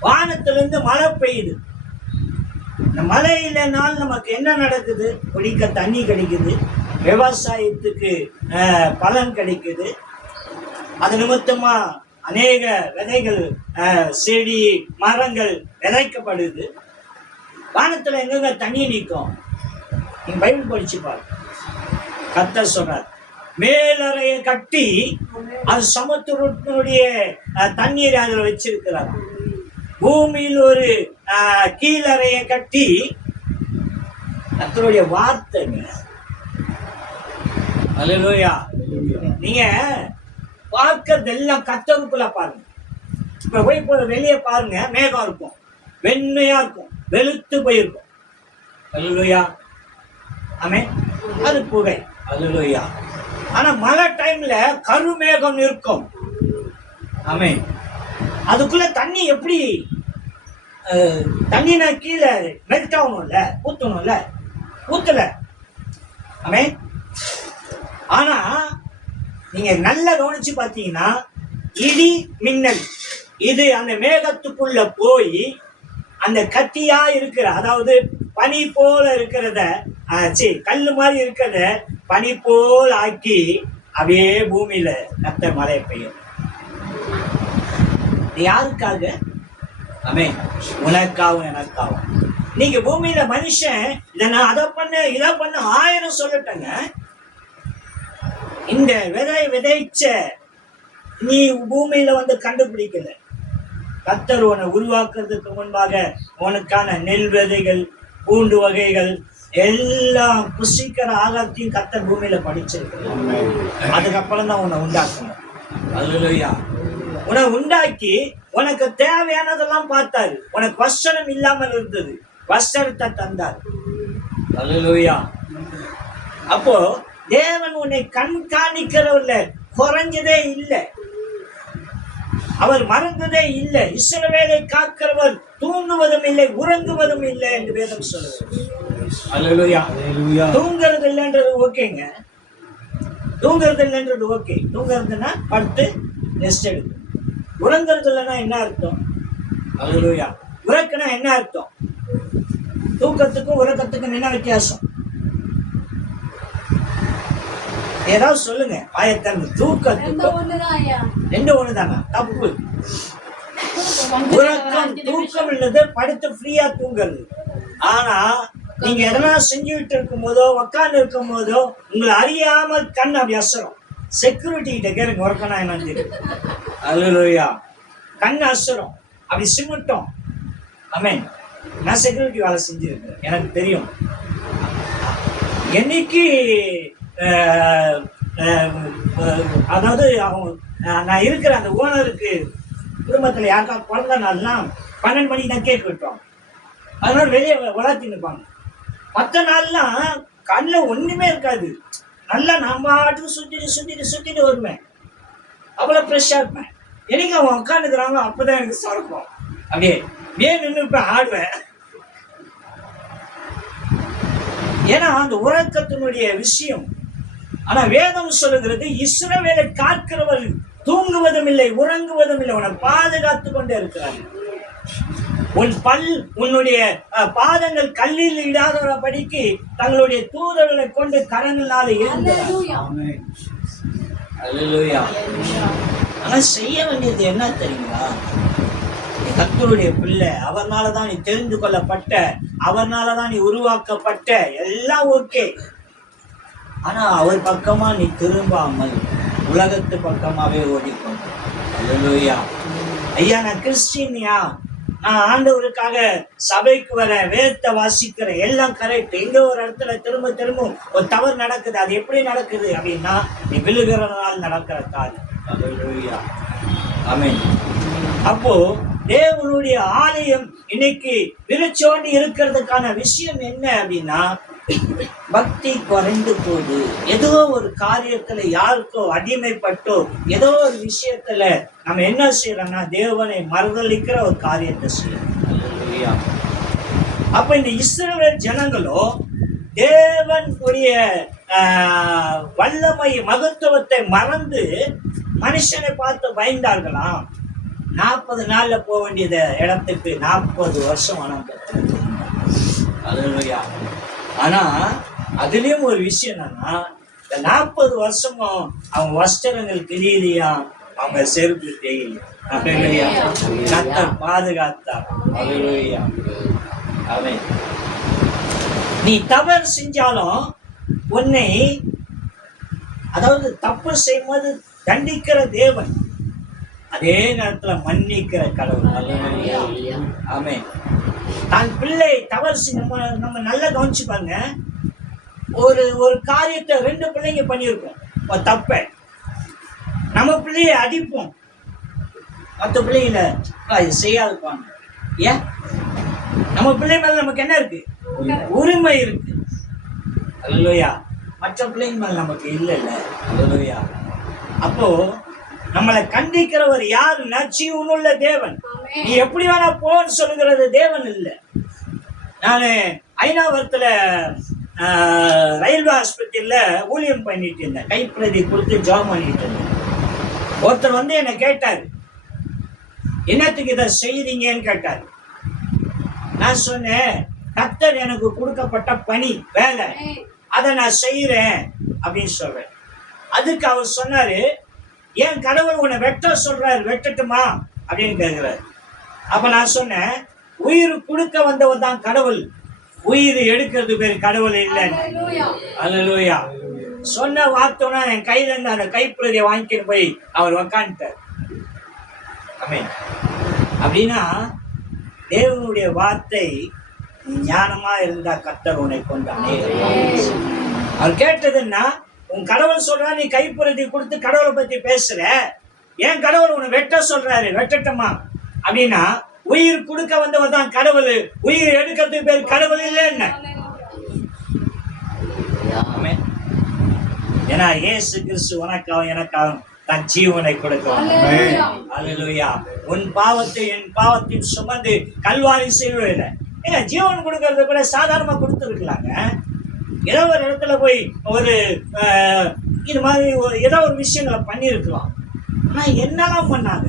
வானத்திலிருந்து மழை பெய்யுது. இந்த மழை இல்லைனால் நமக்கு என்ன நடக்குது? குடிக்க தண்ணி கிடைக்குது, விவசாயத்துக்கு பலன் கிடைக்குது. அது நிமித்தமா அநேக விதைகள், செடி மரங்கள் விதைக்கப்படுது. வானத்துல எங்க தண்ணி நிற்கும்? நீங்க பைபிள் படிச்சு பாரு. கர்த்தர் சொல்றார், மேலறையை கட்டி அது சமுத்திரத்தினுடைய தண்ணீரை அதில் வச்சிருக்கிறார். பூமியில் ஒரு கீழறையை கட்டி, கர்த்தருடைய வார்த்தைங்க. அல்லேலூயா. நீங்க பார்க்கறது எல்லாம் கர்த்தருக்குள்ள பாருங்க. இப்ப போய் வெளியே பாருங்க, மேகம் இருக்கும், வெண்மையா இருக்கும், வெளுத்து போயிருக்கும். அல்லேலூயா. ஆமென். அது புகை. அல்லேலூயா. ஆனா மழை டைம்ல கருமேகம் இருக்கும். ஆமென். அதுக்குள்ள தண்ணி எப்படி? தண்ணினா கீழே மெல்ட் ஆகணும்ல, ஊத்தணும்ல, ஊத்தல. ஆமென். ஆனா நீங்க நல்லா கவனிச்சு பார்த்தீங்கன்னா, இடி மின்னல் இது அந்த மேகத்துக்குள்ள போய் அந்த கட்டியா இருக்கிற, அதாவது பனி போல இருக்கிறத, கல்லு மாதிரி இருக்கிறத பனி போல் ஆக்கி அப்படியே பூமியில கர்த்தர் மழை பெய்யும். யாருக்காக? ஆமென். உனக்காகவும் எனக்காகவும். நீங்க பூமியில மனுஷன் இதை நான் அதை பண்ண 1000 சொல்லட்டங்க. இந்த விதைச்ச நீ பூமியில வந்து கண்டுபிடிக்கல. கர்த்தர் உன்னை உருவாக்குறதுக்கு முன்பாக உனக்கான நெல் விதைகள், பூண்டு வகைகள் எல்லாம் புசிக்கிற ஆகாரத்தையும் கர்த்தர் பூமியில படிச்சிருக்க. அதுக்கப்புறம் தான் உன்னை உண்டாக்கணும். அல்லேலூயா. உன்னை உண்டாக்கி உனக்கு தேவையானதெல்லாம் பார்த்தாரு. உனக்கு வஸ்திரம் இல்லாமல் இருந்தது, வஸ்திரத்தை தந்தார். அல்லேலூயா. அப்போ தேவன் உன்னை கண்காணிக்கிறவர்ல குறைஞ்சதே இல்லை, அவர் மறந்ததே இல்லை. இஸ்ரவேலை காக்கிறவர் தூங்குவதும் இல்லை உறங்குவதும் இல்லை என்று வேதம் சொல்லுது. அல்லேலூயா. தூங்குறது இல்லைன்றது ஓகேங்க, தூங்குறது இல்லைன்றது ஓகே. தூங்குறதுன்னா படுத்து ரெஸ்ட் எடுக்கு. உறங்குறது இல்லைன்னா என்ன அர்த்தம்? அல்லேலூயா. உறக்குனா என்ன அர்த்தம்? தூக்கத்துக்கும் உறக்கத்துக்கும் என்ன வித்தியாசம்? ஏதாவது சொல்லுங்க. வாயத்தன் தூக்கம் ரெண்டு ஒண்ணுதாங்க. தப்பு. உறக்கம் தூக்கம் இல்லது படுத்து ஃப்ரீயா தூங்குறது. ஆனா நீங்க எதனா செஞ்சுட்டு இருக்கும் போதோ உட்கார்ந்து இருக்கும் போதோ உங்களை அறியாமல் கண் அப்படி அசரும். செக்யூரிட்டி கிட்ட கேளுங்க உறக்கம்னா என்னன்னு தெரியும். அல்லேலூயா. கண் அசரும், அப்படி சிமிட்டும். ஆமென். நான் செக்யூரிட்டி வேலை செஞ்சிருக்கேன், எனக்கு தெரியும். என்னைக்கு அதாவது அவங்க நான் இருக்கிற அந்த ஓனருக்கு குடும்பத்தில் யாருக்கா பிறந்த நாள்லாம் 12 மணிக்கு தான் கேக் வெட்டுவாங்க. அதனால வெளியே வளர்த்தி நிற்பாங்க. மற்ற நாள்லாம் கண்ணில் ஒன்றுமே இருக்காது. நல்லா நான் பாட்டுக்கு சுற்றிட்டு வருவேன். அவ்வளோ ஃப்ரெஷ்ஷாக இருப்பேன். என்னைக்கு அவன் உட்காந்துக்கிறாங்க அப்போதான் எனக்கு சரக்கும். அப்படியே நின்று இருப்பேன், ஆடுவேன். ஏன்னா அந்த உறக்கத்தினுடைய விஷயம். ஆனா வேதம் சொல்லுகிறது, இஸ்ரவேலை காக்கிறவர்கள் தூங்குவதும் இல்லை உறங்குவதும் இல்லை, உன்னை பாதுகாத்து கொண்டே இருக்கிறாங்க. உன்னுடைய பாதங்கள் கல்லில் இடாதபடிக்கு தங்களுடைய தூதர்களை கொண்டு கரங்களால இருந்தார். ஆனா செய்ய வேண்டியது என்ன தெரியுங்களா? கர்த்தருடைய பிள்ளை, அவர்னாலதான் நீ தெரிந்து கொள்ளப்பட்ட, அவர்னாலதான் நீ உருவாக்கப்பட்ட, எல்லாம் ஓகே. ஆனா அவர் பக்கமா நீ திரும்பாமல் உலகத்து பக்கமாவே ஓடிக்கொண்டு. அல்லேலூயா. ஐயா நான் கிறிஸ்டியன்யா, நான் ஆண்டவருக்காக சபைக்கு வரேன், வேதத்தை வாசிக்கிறேன், எல்லாம் கரெக்ட். எங்க ஒரு இடத்துல திரும்ப ஒரு தவறு நடக்குது. அது எப்படி நடக்குது அப்படின்னா, நீ விழுகிறதுனால நடக்கிற காரியம். அல்லேலூயா. ஆமென். அப்போ தேவனுடைய ஆலயம் இன்னைக்கு விருச்சோண்டி இருக்கிறதுக்கான விஷயம் என்ன அப்படின்னா, பக்தி குறைந்து போது, ஏதோ ஒரு காரியத்துல யாருக்கோ அடிமைப்பட்டோ ஏதோ ஒரு விஷயத்துல நம்ம என்ன செய்யறோம்னா தேவனை மறுதலிக்கிற ஒரு காரியத்தை செய்யறோம். அப்ப இந்த இஸ்ரவேல் ஜனங்களோ தேவனுடைய வல்லமை மகத்துவத்தை மறந்து மனுஷனை பார்த்து பயந்தார்களாம். 40 நாள்ல போக வேண்டியத இடத்துக்கு 40 வருஷம் அல்லேலூயா. ஆனா அதுலயும் ஒரு விஷயம் என்னன்னா, இந்த 40 வருஷமும் அவங்க வஸ்திரங்கள் கிழியலையா, அவங்க செருப்பு தேயிலையா. கர்த்தர் பாதுகாத்தார். அல்லேலூயா. ஆமென். நீ தவறு செஞ்சாலும் உன்னை, அதாவது தப்பு செய்யும்போது தண்டிக்கிற தேவன், அதே நேரத்துல மன்னிக்கிற கடவுள். ஆமென். தான் பிள்ளை தவறு நம்ம நல்லா கவனிச்சு பாருங்க. ஒரு காரியத்தை 2 பிள்ளைங்க பண்ணியிருக்கோம், ஒரு தப்ப. நம்ம பிள்ளைய அடிப்போம், மற்ற பிள்ளைங்கள இது செய்யாதுப்பாங்க. ஏன்? நம்ம பிள்ளை மேல நமக்கு என்ன இருக்கு? உரிமை இருக்கு. அல்லேலூயா. மற்ற பிள்ளைங்க மேல நமக்கு இல்லைல்ல. அல்லேலூயா. அப்போ நம்மளை கண்டிக்கிறவர் யாரு? நற்ஜீவனுள்ள தேவன். நீ எப்படி வேணா போன்னு சொல்லுகிறது தேவன் இல்லை. நான் ஐநாவரத்துல ரயில்வே ஆஸ்பத்திரியில ஊழியம் பண்ணிட்டு இருந்தேன். கைப்பிரதி கொடுத்து ஜாப் பண்ணிட்டு இருந்தேன். ஒருத்தர் வந்து என்னை கேட்டாரு, என்னத்துக்கு இதை செய்றீங்கன்னு கேட்டாரு. நான் சொன்னேன், கர்த்தர் எனக்கு கொடுக்கப்பட்ட பணி, வேலை, அதை நான் செய்யறேன் அப்படின்னு சொல்றேன். அதுக்கு அவர் சொன்னாரு, ஏன் கடவுள் உன்னை வெட்ட சொல்றாரு, வெட்டட்டுமா அப்படின்னு கேட்கிறாரு. அப்ப நான் சொன்னேன், உயிர் கொடுக்க வந்தவர் தான் கடவுள், உயிர் எடுக்கிறது பேர் கடவுள் இல்லைன்னு. அல்லேலூயா. சொன்ன வார்த்தைனா என் கையில இருந்து அந்த கைப்பிரதியை வாங்கிட்டு போய் அவர் உக்காந்துட்டார். ஆமென். அப்படின்னா தேவனுடைய வார்த்தை ஞானமா இருந்தா கர்த்தர் உன்னை கொண்டு அவர் கேட்டதுன்னா, உன் கடவுள் சொல்றா நீ கைப்பிரதி கொடுத்து கடவுளை பத்தி பேசுற, ஏன் கடவுள் உன்னை வெட்ட சொல்றாரு, வெட்டட்டுமா அப்படின்னா, உயிர் கொடுக்க வந்தவர் தான் கடவுள், உயிர் எடுக்கிறதுக்கு பேர் கடவுள் இல்லை என்ன. ஏன்னா இயேசு கிறிஸ்து உனக்காகவும் எனக்காகவும் தன் ஜீவனை கொடுக்கிறார். அல்லேலூயா. உன் பாவத்தை என் பாவத்தையும் சுமந்து கல்வாரி செய்வதில்லை. ஏங்க ஜீவன் கொடுக்கறத கூட சாதாரணமா கொடுத்துருக்கலாங்க. ஏதோ ஒரு இடத்துல போய் ஒரு இது மாதிரி ஏதோ ஒரு விஷயங்களை பண்ணியிருக்கலாம். ஆனா என்னெல்லாம் பண்ணாங்க?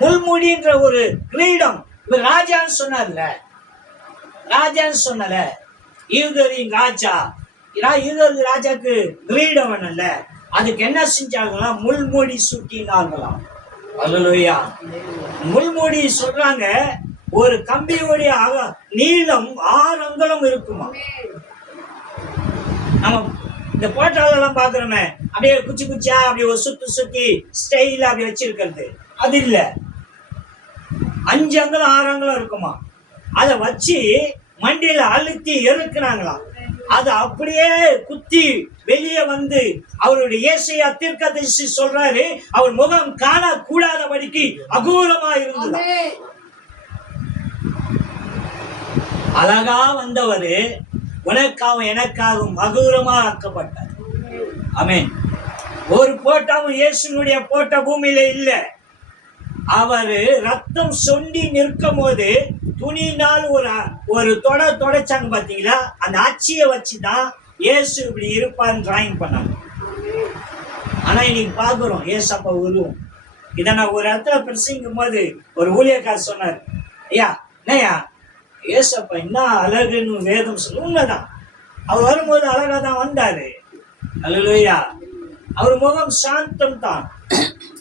முள்முடின்ற ஒரு கிரீடம், இவர் ராஜான்னு சொன்னார்ல, ராஜான்னு சொன்னல, யூதரின் ராஜா இருபது ராஜாக்கு கிரீடம் அல்ல, அதுக்கு என்ன செஞ்சாங்களாம்? முள்மூடி சூட்டினாங்களாம். அல்லேலூயா. முள்மூடி சொல்றாங்க ஒரு கம்பியுடைய நீளம் 6 அங்குலம் இருக்குமா. நம்ம இந்த போட்டோலாம் பாக்குறோமே, அப்படியே குச்சி குச்சியா அப்படியே ஒரு சுத்தி ஸ்டைல அப்படி வச்சிருக்கிறது, அது இல்ல. 5 அங்குலம் 6 அங்குலம் இருக்குமா. அதை வச்சு மண்டியில அழுத்தி எருக்குனாங்களாம். அது அப்படியே குத்தி வெளியே வந்து அவருடைய ஏசாயா தீர்க்கதரிசி சொல்றாரு, அவர் முகம் காண கூடாதபடிக்கு அகூரமா இருந்தது. அழகா வந்தவரு உனக்காகவும் எனக்காகவும் அகூரமா ஆக்கப்பட்டார். ஆமென். ஒரு போட்டாவும் இயேசுனுடைய போட்ட பூமியில இல்ல. அவரு ரத்தம் சொண்டி நிற்கும் போது துணினால் ஒரு தொடைச்சாங்க பாத்தீங்களா, அந்த அச்சியை வச்சுதான் இயேசு இப்படி இருப்பான்னு டிராயிங் பண்ணாங்க. ஆனா இன்னைக்கு பாக்குறோம் ஏசப்பா உருவம். இதை நான் ஒரு இடத்துல பிரசங்கும் போது ஒரு ஊழியக்காரர் சொன்னார், ஐயா என்னையா ஏசப்பா என்ன அழகுன்னு வேதம் சொல்ல. உண்மைதான், அவர் வரும்போது அழகா தான் வந்தாரு. அல்லேலூயா. அவர் முகம் சாந்தம் தான்.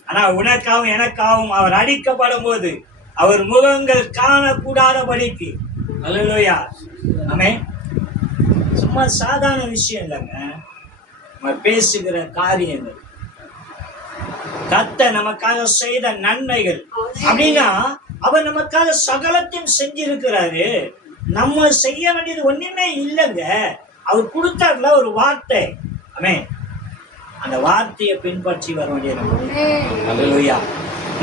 ஆனா உனக்காகவும் எனக்காகவும் அவர் அடிக்கப்படும் போது அவர் முகங்கள் காணக்கூடாதபடிக்கு. அல்லேலூயா. ஆமென். சும்மா சாதாரண விஷயம் இல்லைங்க, நம்ம பேசுகிற காரியங்கள், கர்த்தர் நமக்காக செய்த நன்மைகள். அப்படின்னா அவர் நமக்காக சகலத்தையும் செஞ்சிருக்கிறாரு. நம்ம செய்ய வேண்டியது ஒண்ணுமே இல்லைங்க. அவர் கொடுத்தார்ல ஒரு வார்த்தை, ஆமென், அந்த வார்த்தையை பின்பற்றி வர வேண்டியது. அல்லேலூயா.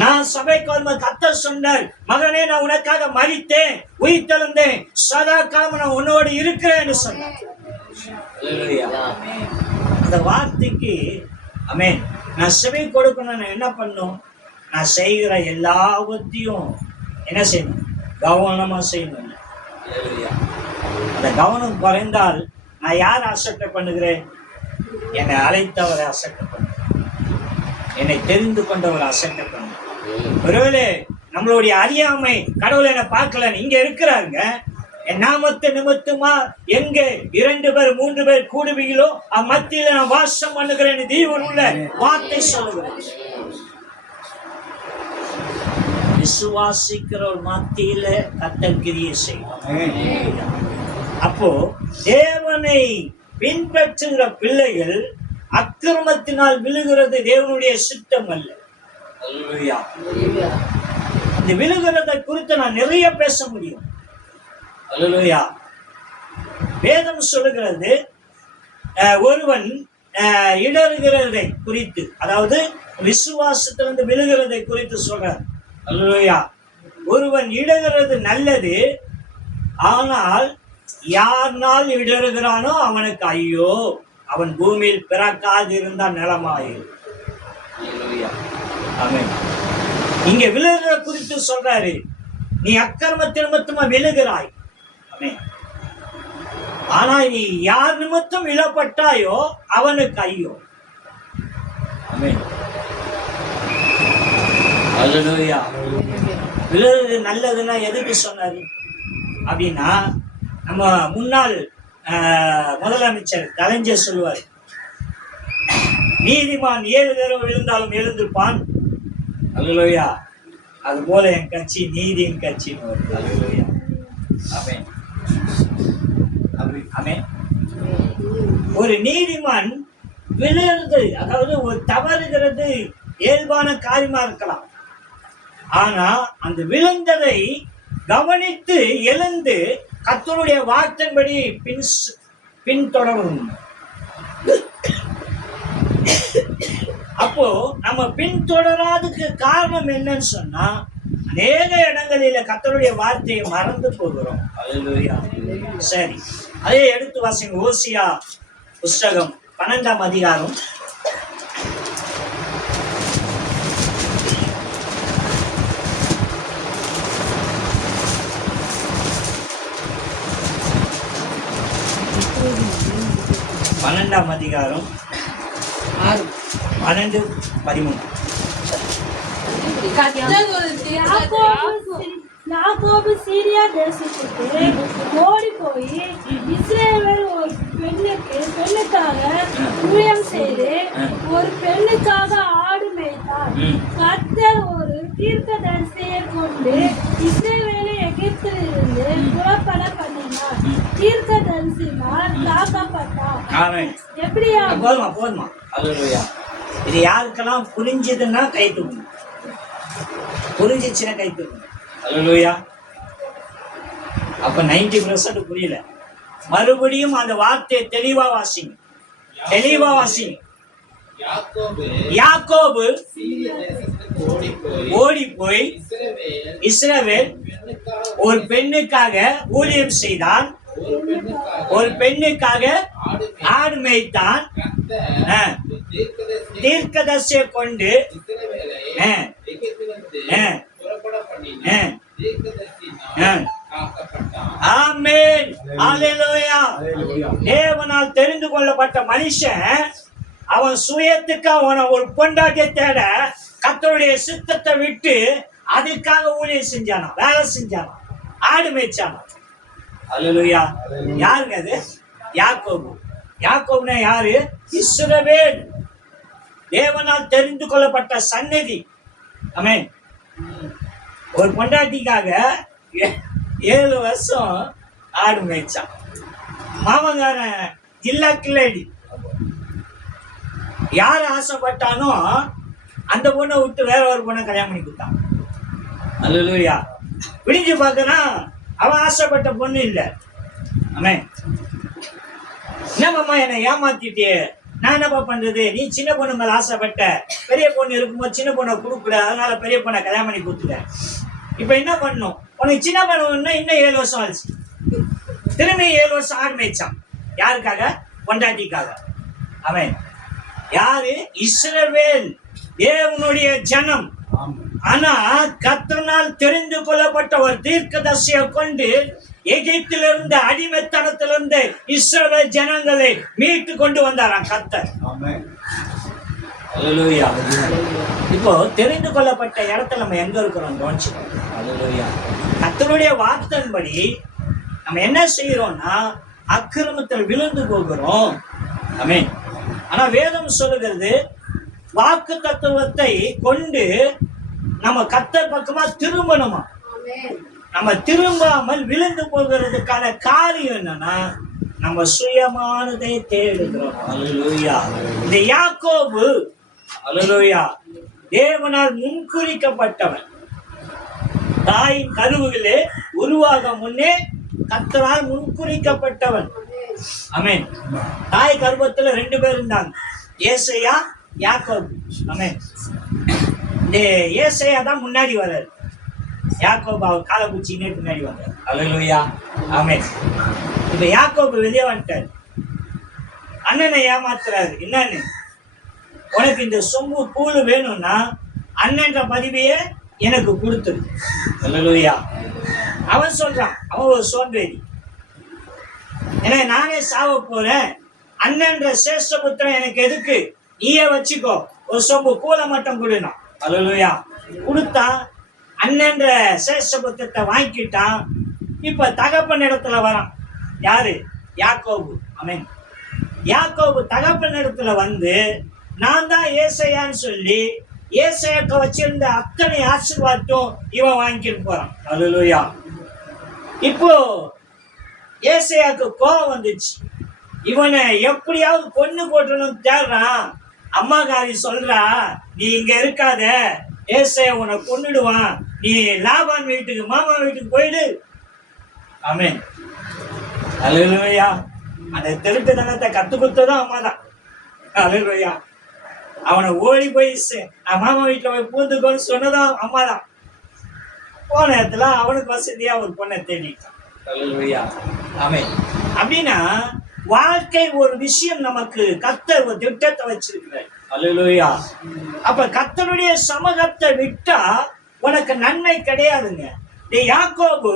நான் சபைக்கு வரும்போது கர்த்தர் சொன்னார், மகனே நான் உனக்காக மரித்தேன், உயிர் தெழுந்தேன், சதா காலம் நான் உன்னோடு இருக்கிறேன்னு சொன்னார். அல்லேலூயா. அந்த வார்த்தைக்கு ஆமென். நான் செவி கொடுக்கணும். நான் என்ன பண்ணும்? நான் செய்கிற எல்லாவற்றையும் என்ன செய்யணும்? கவனமா செய்யணும். அந்த கவனம் குறைந்தால் நான் யார் அசட்டை பண்ணுகிறேன்? என்னை அழைத்தவரை அசட்டை பண்ண, என்னை தெரிந்து கொண்டவரை அசட்டை பண்ண. ஒருவேளை நம்மளுடைய அறியாமை, கடவுளை என்ன பார்க்கல, இங்க இருக்கிறாருங்க. என் நாமத்தை நிமித்தமா எங்க 2 பேர் 3 பேர் கூடுவீங்களோ மத்தியில நான் வாசம் பண்ணுகிறேன். தீவன் உள்ள வார்த்தை சொல்லுகிறேன். விசுவாசிக்கிற ஒரு மத்தியில கர்த்தர் கிரியை செய்வார். அப்போ தேவனை பின்பற்றுகிற பிள்ளைகள் அக்கிரமத்தினால் விழுகிறது தேவனுடைய சித்தம் அல்ல. இந்த விழுகிறதை குறித்து நான் நிறைய பேச முடியும். அல்லேலூயா. வேதம் சொல்லுகிறது, ஒருவன் இடறுகிறதை குறித்து, அதாவது விசுவாசத்திலிருந்து விழுகிறதை குறித்து சொல்றார். அல்லேலூயா. ஒருவன் இடறுகிறது நல்லது, ஆனால் யார்னால் இடறுகிறானோ அவனுக்கு ஐயோ, அவன் பூமியில் பிறக்காது இருந்தால் நிலமாயிரு. ஆமென். இங்க விழுகிற குறித்து சொல்றாரு, நீ அக்கிரமத்தின் நிமித்தமா விழுகிறாய். ஆமென். ஆனா நீ யார் நிமித்தம் விழப்பட்டாயோ அவனுக்கு ஐயோ. ஆமென். அல்லேலூயா. விழுகிறது நல்லதுன்னா எதுக்கு சொன்னாரு அப்படின்னா, நம்ம முன்னாள் முதலமைச்சர் கலைஞர் சொல்லுவார், நீதிமான் 7 தடவை விழுந்தாலும் எழுந்திருப்பான். அல்லேலூயா. அது போல என் கட்சி நீதியின் கட்சின்னு வருது. அல்லேலூயா. ஆமென். ஆமென். ஒரு நீதிமான் விழுறது, அதாவது ஒரு தவறுகிறது இயல்பான காரியமா இருக்கலாம். ஆனா அந்த விழுந்ததை கவனித்து எழுந்து கர்த்தருடைய வார்த்தையின்படி பின்தொடரும். அப்போ நம்ம பின்தொடராதுக்கு காரணம் என்னன்னு சொன்னா, அநேக இடங்களில கர்த்தருடைய வார்த்தையை மறந்து போகிறோம். அல்லேலூயா. சரி, அதே எடுத்து வாசிங்க. ஓசியா புஸ்தகம் 12ஆம் அதிகாரம் 12ஆம் அதிகாரம் 12-13. யாக்கோபு சீரியா தேசத்துக்கு ஓடி போய் இஸ்ரவேல் ஒரு பெண்ணுக்கு பெண்ணுக்காக ஊழியம் செய்து ஒரு பெண்ணுக்காக ஆடு மேய்த்தார். கர்த்தர் ஒரு தீர்க்கதரிசியை கொண்டு இஸ்ரவேலை எகிப்திலிருந்து புறப்பட பண்ணினார். தீர்க்கதரிசினால் தாக்கப்பட்டார். ஆமென். எப்படியா? போதுமா. அல்லேலூயா. இது யாருக்கெல்லாம் புரிஞ்சதுன்னா கை தூக்கணும். புரிஞ்சிச்சுன்னா கை தூக்கணும். அல்லேலூயா. அப்ப 90% புரியல. மறுபடியும் அந்த வார்த்தையை தெளிவா வாசிங்க. யாக்கோபு ஓடி போய் இஸ்ரவேல் ஒரு பெண்ணுக்காக ஊழியம் செய்தான், ஒரு பெண்ணுக்காக ஆடு மேய்த்தான். தீர்க்கதரிசியை கொண்டு ஆமென். அல்லேலூயா. தேவனால் தெரிந்து கொள்ளப்பட்ட மனுஷன் அவன் சுயத்துக்கு அவன ஒரு பொண்டாட்டியை தேட கர்த்தருடைய சித்தத்தை விட்டு அதுக்காக ஊழியம் செஞ்சானா, வேலை செஞ்சானா, ஆடு மேய்ச்சானா. அல்லேலூயா. யாருங்க அது? யாக்கோபு. யாக்கோபுனா யாரு? இஸ்ரவேல், தேவனால் தெரிந்து கொள்ளப்பட்ட சன்னதி. ஆமென். ஒரு பொண்டாட்டிக்காக 7 வருஷம் ஆடு மேய்ச்சான். மாமங்காரன் ஜில்லா கில்லாடி யார் ஆசைப்பட்டானோ அந்த பொண்ணை விட்டு வேற ஒரு பொண்ணை கல்யாணம் பண்ணி கொடுத்தான். அல்லேலூயா. விடிஞ்சு பார்க்கறான், அவன் ஆசைப்பட்ட பொண்ணு இல்லை. ஆமென். என்னம்மா என்னை ஏமாத்திட்டே, நான் என்னப்பா பண்றது? நீ சின்ன பொண்ணு மேல ஆசைப்பட்ட, பெரிய பொண்ணு இருக்கும்போது சின்ன பொண்ணை கொடுக்கூட, அதனால பெரிய பொண்ணை கல்யாணம் பண்ணி கொடுத்துட்டேன். இப்ப என்ன பண்ணும்? உனக்கு சின்ன பொண்ணு இன்னும் 7 வருஷம் ஆச்சு. திரும்பி 7 வருஷம் ஆடு மேய்ச்சான். யாருக்காக? பொண்டாட்டிக்காக. அவன் யாரு? இஸ்ரவேல், தேவனுடைய ஜனம். ஆனா கர்த்தரால் தெரிந்து கொள்ளப்பட்ட ஒரு தீர்க்கதரிசியை கொண்டு எகிப்திலிருந்து அடிமைத்தனத்திலிருந்து இஸ்ரவேல் ஜனங்களை மீட்டு கொண்டு வந்தாராம் கர்த்தர். அல்லேலூயா. இப்போ தெரிந்து கொள்ளப்பட்ட இடத்துல நம்ம எங்க இருக்கிறோம் கவனிச்சுக்கோம். அல்லேலூயா. கர்த்தருடைய வார்த்தையின்படி நம்ம என்ன செய்யறோம்னா அக்கிரமத்தில் விழுந்து போகிறோம். ஆமென். ஆனா வேதம் சொல்லுகிறது வாக்கு தத்துவத்தை கொண்டு நம்ம கர்த்தர் பக்கமா திரும்பணுமா. நம்ம திரும்பாமல் விழுந்து போகிறதுக்கான காரியம் என்னன்னா நம்ம சுயமானதை தேடுகிறோம். அல்லேலூயா. இந்த யாக்கோபு, அல்லேலூயா, தேவனால் முன்குறிக்கப்பட்டவன். தாயின் கருவுகளே உருவாக முன்னே கர்த்தரால் முன்குறிக்கப்பட்டவன். ஆமென். தாய் கர்ப்பத்துல 2 பேர் இருந்தாங்க, ஏசையா, யாக்கோபு. ஆமென். இந்த ஏசையா தான் முன்னாடி வர்றாரு, யாக்கோபு அவர் காலை குச்சினே பின்னாடி வந்தார். அல்லேலூயா. ஆமென். இப்ப யாக்கோபு வெளியே வந்துட்டார். அண்ணனை ஏமாத்துறாரு. என்னன்னு? உனக்கு இந்த சொம்பு கூழ் வேணும்னா அண்ணன்ற பதிவையே எனக்கு கொடுத்துரு. அல்லேலூயா. அவன் சொல்றான், அவன் ஒரு சோம்பேறி. ஏன்னா நானே சாவ போறேன், அண்ணன்ற சேஷ்டபுத்திரன் எனக்கு எதுக்கு, நீயே வச்சுக்கோ, ஒரு சொம்பு கூழ மட்டும் கொடுனா. அல்லேலூயா. கொடுத்தான். அண்ணன்ற சேஷ்டபுத்திரத்தை வாங்கிட்டான். இப்ப தகப்பன் இடத்துல வரான். யாரு? யாக்கோபு. ஆமென். யாக்கோபு தகப்பன் இடத்துல வந்து நான் தான் ஏசையான்னு சொல்லி ஏசையாக்க வச்சிருந்த அத்தனை ஆசீர்வாதம் இவன் வாங்கிட்டு போறான். அல்லேலூயா. இப்போ ஏசையாக்கு கோபம் வந்துச்சு. இவனை எப்படியாவது கொன்னு போட்டணும் தேடுறான். அம்மாக்காரி சொல்றா, நீ இங்க இருக்காத, ஏசையா உன்னை கொன்னுடுவான், நீ லாபான் வீட்டுக்கு, மாமா வீட்டுக்கு போயிடு. ஆமென். அல்லேலூயா. அந்த திருட்டுத்தனத்தை கத்து கொடுத்ததும் அம்மா தான். அல்லேலூயா. அவனை ஓடி போய் மாமா வீட்டுல போய் பூந்துக்கோன்னு சொன்னதும் அம்மா தான். போன இடத்துல அவனுக்கு வசதியா ஒரு பொண்ணை தேடிட்டான். அல்லேலூயா. ஆமென். அப்படின்னா வாழ்க்கை ஒரு விஷயம், நமக்கு கர்த்தர் ஒரு திட்டத்தை வச்சிருக்கிறார். அல்லேலூயா. அப்ப கர்த்தருடைய சமூகத்தை விட்டா உனக்கு நன்மை கிடையாதுங்க. யாக்கோபு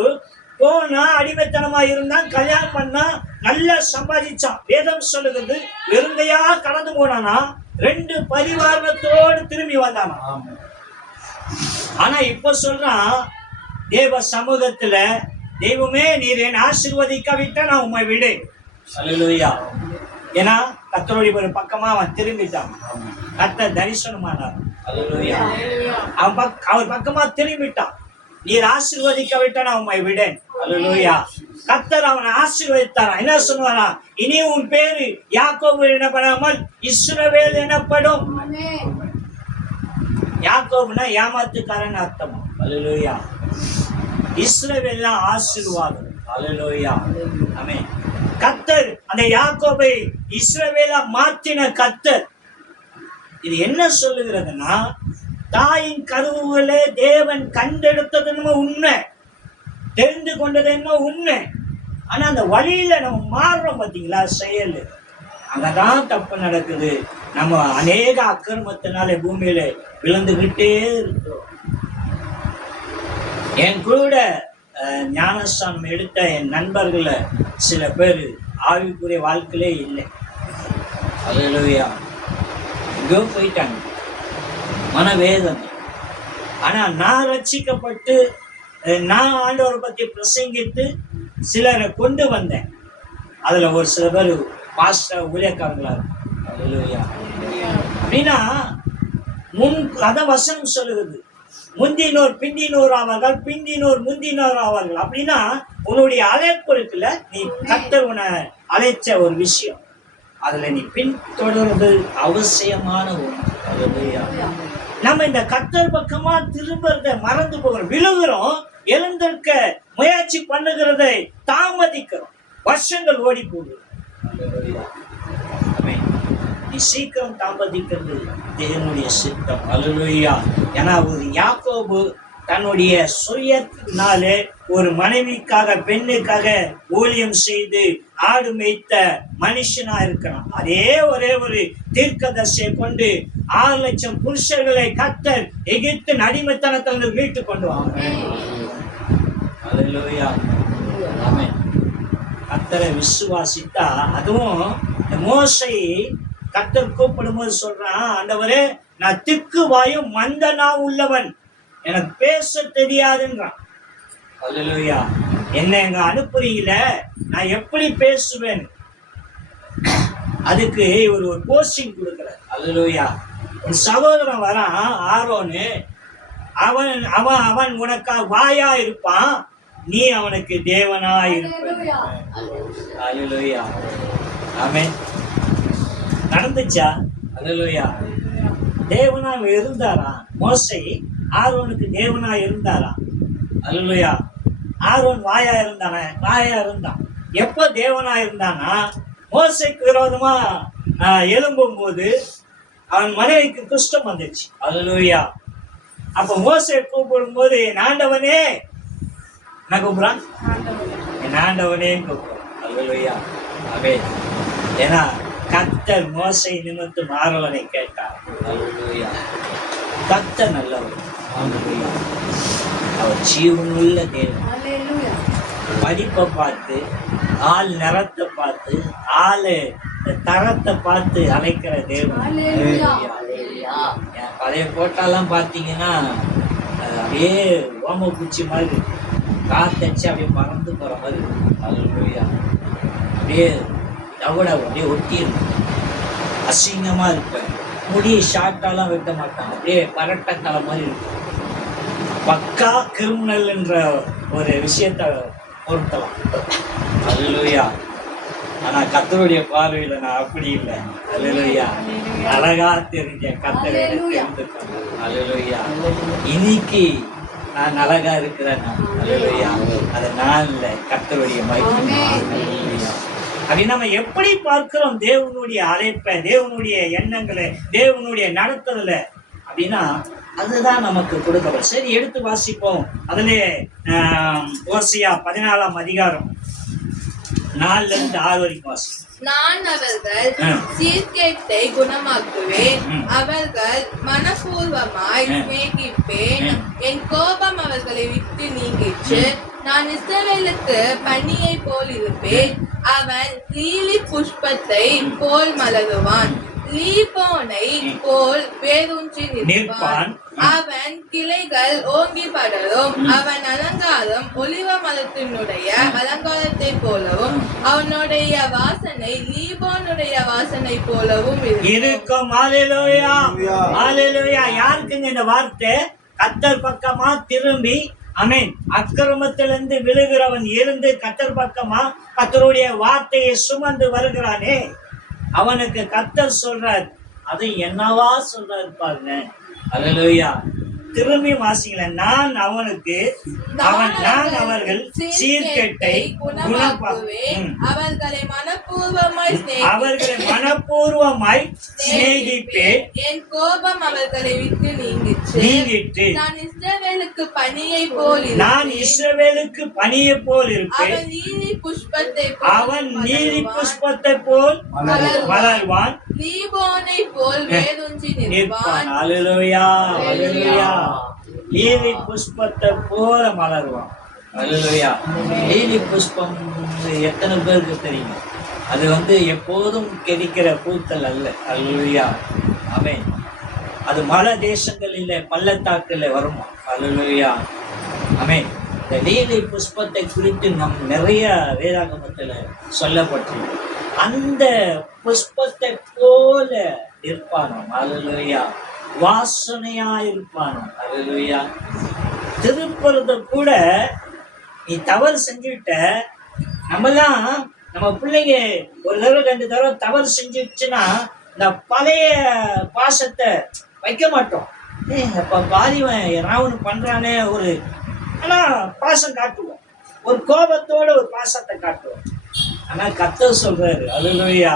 போனா அடிமைத்தனமா இருந்தான், கல்யாணம் பண்ணா, நல்லா சம்பாதிச்சான். வேதம் சொல்லுகிறது வெறுங்கையா கடந்து போனானா 2 பரிவாரத்தோடு திரும்பி வந்தானா. ஆனா இப்ப சொல்றான், தேவ சமூகத்துல, தெய்வமே நீர் என்னை ஆசீர்வதிக்காவிட்டா நான் உம்மை விடு. அல்லேலூயா. ஏன்னா கர்த்தருடைய ஒரு பக்கமா அவன் திரும்பிட்டான். கர்த்தர் தரிசனமானார். அல்லேலூயா. அவர் பக்கமா திரும்பிட்டான். நீர் ஆசீர்வதிக்கவிட்டான் அவனை விடேன். அல்லேலூயா. கர்த்தர் அவனை ஆசீர்வதித்தாரா. என்ன சொன்னாரா? இனி உன் பேரு யாக்கோபு எனப்படாமல் இஸ்ரவேல் எனப்படும். யாக்கோபுனா ஏமாத்துக்காரன் அர்த்தம். அல்லேலூயா. இஸ்ரவேல்னா ஆசீர்வாதம். அல்லேலூயா. ஆமென். கர்த்தர் அந்த யாக்கோபை இஸ்ரவேலா மாற்றின கர்த்தர். இது என்ன சொல்லுகிறதுன்னா, தாயின் கருவுகளே தேவன் கண்டெடுத்தது என்னமோ உண்மை, தெரிந்து கொண்டது என்னமோ உண்மை. ஆனா அந்த வழியில நம்ம மாறுறோம் பார்த்தீங்களா, செயல், அங்கதான் தப்பு நடக்குது. நம்ம அநேக அக்கிரமத்தினால பூமியில விழுந்துகிட்டே இருக்கிறோம். என் கூட ஞானஸ்தானம் எடுத்த என் நண்பர்கள சில பேர் ஆவிக்குரிய வாழ்க்கையிலே இல்லை. அல்லேலூயா. எங்கேயோ போயிட்டாங்க, மனவேதனை. ஆனா நான் ரட்சிக்கப்பட்டு நான் ஆண்டவரை பத்தி பிரசங்கித்து சிலரை கொண்டு வந்தேன். அதுல ஒரு சில பேர் பாஸ்டர் ஊழியக்காரங்களா இருக்கும். அல்லேலூயா. அப்படின்னா அதான் வசனம் சொல்லுகிறது, முந்தினோர் பிந்தினோர் ஆவார்கள், பிந்தினோர் முந்தினோர் ஆவார்கள். அப்படின்னா உன்னுடைய அழைப்பு இருக்குல்ல, நீ கர்த்தர் உன்னை அழைச்ச ஒரு விஷயம், அதுல நீ பின்தொடர்வது அவசியமான ஒன்று. நம்ம இந்த கர்த்தர் பக்கமா திரும்பறத மறந்து போகிறோம், விழுகிறோம், எழுந்திருக்க முயற்சி பண்ணுகிறதை தாமதிக்கிறோம், வருஷங்கள் ஓடி போகுது. நீ சீக்கிரம் தாமதிக்கிறது தேவனுடைய சித்தம். அல்லேலூயா. ஏன்னா ஒரு யாக்கோபு தன்னுடைய சுயத்தினாலே ஒரு மனைவிக்காக பெண்ணுக்காக ஊழியம் செய்து ஆடு மேய்த்த மனுஷனா இருக்கிறான். அதே ஒரே ஒரு தீர்க்கதரிசியை கொண்டு 6,00,000 புருஷர்களை கர்த்தர் எகிப்தின் அடிமைத்தனத்திலிருந்து மீட்டு கொண்டு வாங்க. அல்லேலூயா. ஆமென். கர்த்தரை விசுவாசித்தா, அதுவும் மோசே கர்த்தர் கூப்பிடும் போது சொல்றான், ஆண்டவரே நான் திக்கு வாயும் மந்தனா உள்ளவன், எனக்கு பேச தெரியாதுன்றான். அல்லேலூயா. என்ன எங்க அனுப்புறீங்கள, நான் எப்படி பேசுவேன்? அதுக்கு இவர் ஒரு போஸ்டிங் கொடுக்கிறார். அல்லேலூயா. ஒரு சகோதரன் வரான், ஆரோனு. அவன் அவன் அவன் உனக்கு வாயா இருப்பான், நீ அவனுக்கு தேவனா இருப்ப. அல்லேலூயா. ஆமென். நடந்துச்சா? அல்லேலூயா. தேவனா இருந்தாரா? மோசே ஆரோனுக்கு தேவனா இருந்தாரா? அல்லேலூயா. ஆரோன் வாயா இருந்தானே? வாயா இருந்தான். எப்ப தேவனா இருந்தானா? மோசேக்கு விரோதமா எழும்பும் போது அவன் மனைவிக்கு குஷ்டம் வந்துச்சு. அல்லேலூயா. அப்ப மோசே கூப்பிடும் போது என் ஆண்டவனே என்ன கூப்பிடுறான்? என் ஆண்டவனே கூப்பிடுறான். அல்லேலூயா. ஆமென். ஏன்னா கர்த்தர் மோசே நிமித்தம் ஆரோனை கேட்டார். அல்லேலூயா. கர்த்தர் நல்லவர். அல்லேலூயா. அவர் ஜீவனுள்ள தேவன். படிப்பை பார்த்து, ஆள் நிறத்தை பார்த்து, ஆளு தரத்தை பார்த்து அழைக்கிற தேவன். என் பழைய போட்டாலாம் பார்த்தீங்கன்னா அது அப்படியே ஓம பூச்சி மாதிரி காத்தடிச்சு அப்படியே பறந்து போற மாதிரி. அல்லேலூயா. அப்படியே தவிட அப்படியே ஒட்டி இருக்கும், அசிங்கமா இருப்பேன். முடி ஷார்ட்டாலாம் வெட்ட மாட்டான், அப்படியே பரட்டத்தலை மாதிரி இருக்கும். பக்கா கிரிமினல் என்ற ஒரு விஷயத்தை பொருத்தலாம். அல்லேலூயா. ஆனா கர்த்தருடைய பார்வையில நான் அப்படி இல்லை. அல்லேலூயா. அழகா தெரிஞ்ச கர்த்தரை தெரிந்துக்கணும். அல்லேலூயா. இன்னைக்கு நான் அழகா இருக்கிறேன். அல்லேலூயா. அது நான் இல்லை, கர்த்தருடைய மகிமை. அல்லேலூயா. அப்படி நம்ம எப்படி பார்க்கிறோம் தேவனுடைய அழைப்பை, தேவனுடைய எண்ணங்களை, தேவனுடைய நடத்துதல அப்படின்னா அதுதான் நமக்கு கொடுக்கப்படும். சரி, எடுத்து வாசிப்போம். அதிலே ஓசியா 14ஆம் அதிகாரம் 4-6 வரைக்கும் வாசி. நான் அவர்கள் சீர்கேட்டை குணமாக்குவேன், அவர்கள் மனப்பூர்வமாய் சிநேகிப்பேன், என் கோபம் அவர்களை விட்டு நீங்கிற்று. நான் இஸ்ரவேலுக்கு பனியை போல் இருப்பேன், அவன் லீலி புஷ்பத்தை போல் மலருவான். லீபோனை போல் வேரூன்றி நிற்பான். நிற்பான். அவன் கிளைகள் ஓங்கி படரும். அவன் அலங்காரம் ஒலிவ மரத்தினுடைய அலங்காரத்தை போலவும் அவனுடைய வாசனை லீபோனுடைய வாசனை போலவும் இருக்கும். ஹல்லேலூயா, ஹல்லேலூயா. யாருக்குங்க இந்த வார்த்தை? கர்த்தர் பக்கமா திரும்பி, ஆமென், அக்கிரமத்திலிருந்து விழுகிறவன் இருந்து கர்த்தர் பக்கமா கர்த்தருடைய வார்த்தையை சுமந்து வருகிறானே, அவனுக்கு கர்த்தர் சொல்றார். அது என்னவா சொல்றாரு பாருங்க. ஹல்லேலூயா. திரும்பி வாசிங்களேன். நான் அவர்கள் சீர்கேட்டை குணமாக்குவேன். அவர்களை மனப்பூர்வமாய் சிநேகிப்பேன். என் கோபம் அவர்களை விட்டு நீங்கிற்று. நான் இஸ்ரவேலுக்கு பனியை போல் இருப்பேன். அவன் நீலி புஷ்பத்தை போல் மலர்வான். லீபோனை போல் வேரூன்றி நிற்பான். ஹல்லேலூயா, ஹல்லேலூயா. லீலி புஷ்பத்தை போல மலர்வான். ஹல்லேலூயா. லீலி புஷ்பம் எத்தனை பேருக்கு தெரியும்? அது எப்போதும் கிடைக்கிற பூக்கள் அல்ல. ஹல்லேலூயா, ஆமென். அது மலை தேசங்களில் பள்ளத்தாக்கில் வருமா? ஹல்லேலூயா, ஆமென். இந்த லீலி புஷ்பத்தை குறித்து நம் நிறைய வேதாகமத்தில் சொல்லப்பட்டிருக்கு. அந்த புஷ்பத்தை போல இருப்பானோ. ஹல்லேலூயா. வாசனையா இருப்பானோ. ஹல்லேலூயா. திருப்பறத கூட நீ தவறு செஞ்சுட்ட, நம்மலாம் நம்ம பிள்ளைங்க ஒரு தடவை 2 தடவை தவறு செஞ்சுச்சுன்னா இந்த பழைய பாசத்தை வைக்க மாட்டோம். அப்ப பாதிவன் ராவணு பண்றானே ஆனா பாசம் காட்டுவோம். ஒரு கோபத்தோட ஒரு பாசத்தை காட்டுவோம். ஆனா கர்த்தர் சொல்றாரு, ஹல்லேலூயா,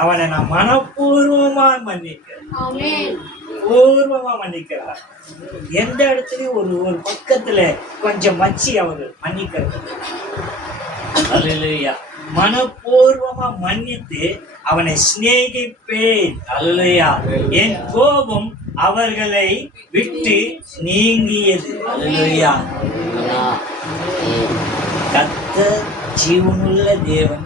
அவனை நான் மனப்பூர்வமா மன்னிக்கிறேன். பூர்வமா மன்னிக்கிறார். எந்த இடத்துலயும் ஒரு பக்கத்துல கொஞ்சம் மச்சி அவர் மன்னிக்கிறது. ஹல்லேலூயா. மனப்பூர்வமா மன்னித்து அவனை சிநேகிப்பேன். ஹல்லேலூயா. என் கோபம் அவர்களை விட்டு நீங்கியது. ஹல்லேலூயா. கர்த்தர் ஜீவனுள்ள தேவன்.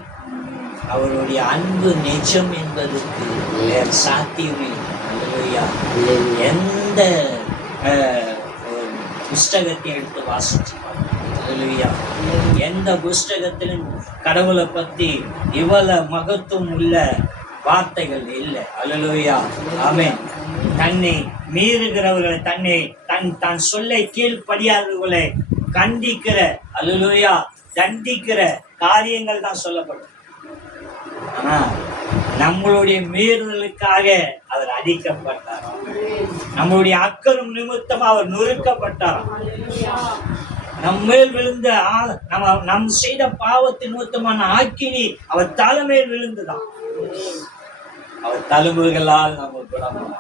அவருடைய அன்பு நிஜம் என்பதற்கு வேறு சாத்தியமே. ஹல்லேலூயா. எந்த புஸ்தகத்தை எடுத்து வாசிச்சு ஹல்லேலூயா, எந்த புஸ்தகத்திலும் கடவுளை பற்றி இவ்வளவு மகத்துவம் உள்ள வார்த்தைகள் இல்லை. ஹல்லேலூயா, ஆமென். தன்னை மீறுகிறவர்களை, தான் சொல்லை கீழ்ப்படியாதவர்களை கண்டிக்கிற, ஹல்லேலூயா, தண்டிக்கிற காரியங்கள் தான் சொல்லப்படும். ஆனா நம்மளுடைய மீறுதலுக்காக அவர் அடிக்கப்பட்டார். நம்மளுடைய அக்கறம் நிமித்தமா அவர் நொறுக்கப்பட்டார். நம்மேல் விழுந்த நம் செய்த பாவத்தின் நிமித்தமான ஆக்கினி அவர் தலைமையில் விழுந்துதான். அவர் தழும்புகளால் நம்ம குணமானோம்.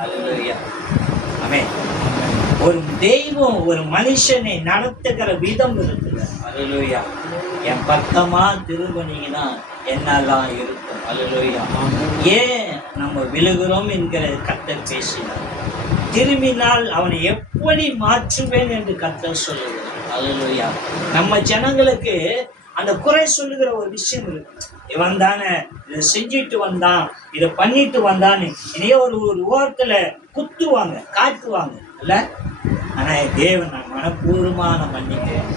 ஹல்லேலூயா, ஆமென். ஒரு தெய்வம் ஒரு மனுஷனை நடத்துகிற விதம் இருக்குது. ஹல்லேலூயா. என் பக்கமா திரும்பினீங்கன்னா என்னெல்லாம் இருக்கும். ஹல்லேலூயா. ஏன் நம்ம விழுகிறோம் என்கிற கர்த்தர் பேசினார். திரும்பினால் அவனை எப்படி மாற்றுவேன் என்று கர்த்தர் சொல்லுகிறார். ஹல்லேலூயா. நம்ம ஜனங்களுக்கு அந்த குறை சொல்லுகிற ஒரு விஷயம் இருக்கு. இவன் தானே இதை செஞ்சுட்டு வந்தான், இதை பண்ணிட்டு வந்தான்னு இனியே ஒரு ஓரத்துல குத்துவாங்க, காட்டுவாங்க இல்ல. ஆனா தேவன் நான் மனப்பூர்வமா நான் மன்னிக்கிறேன்.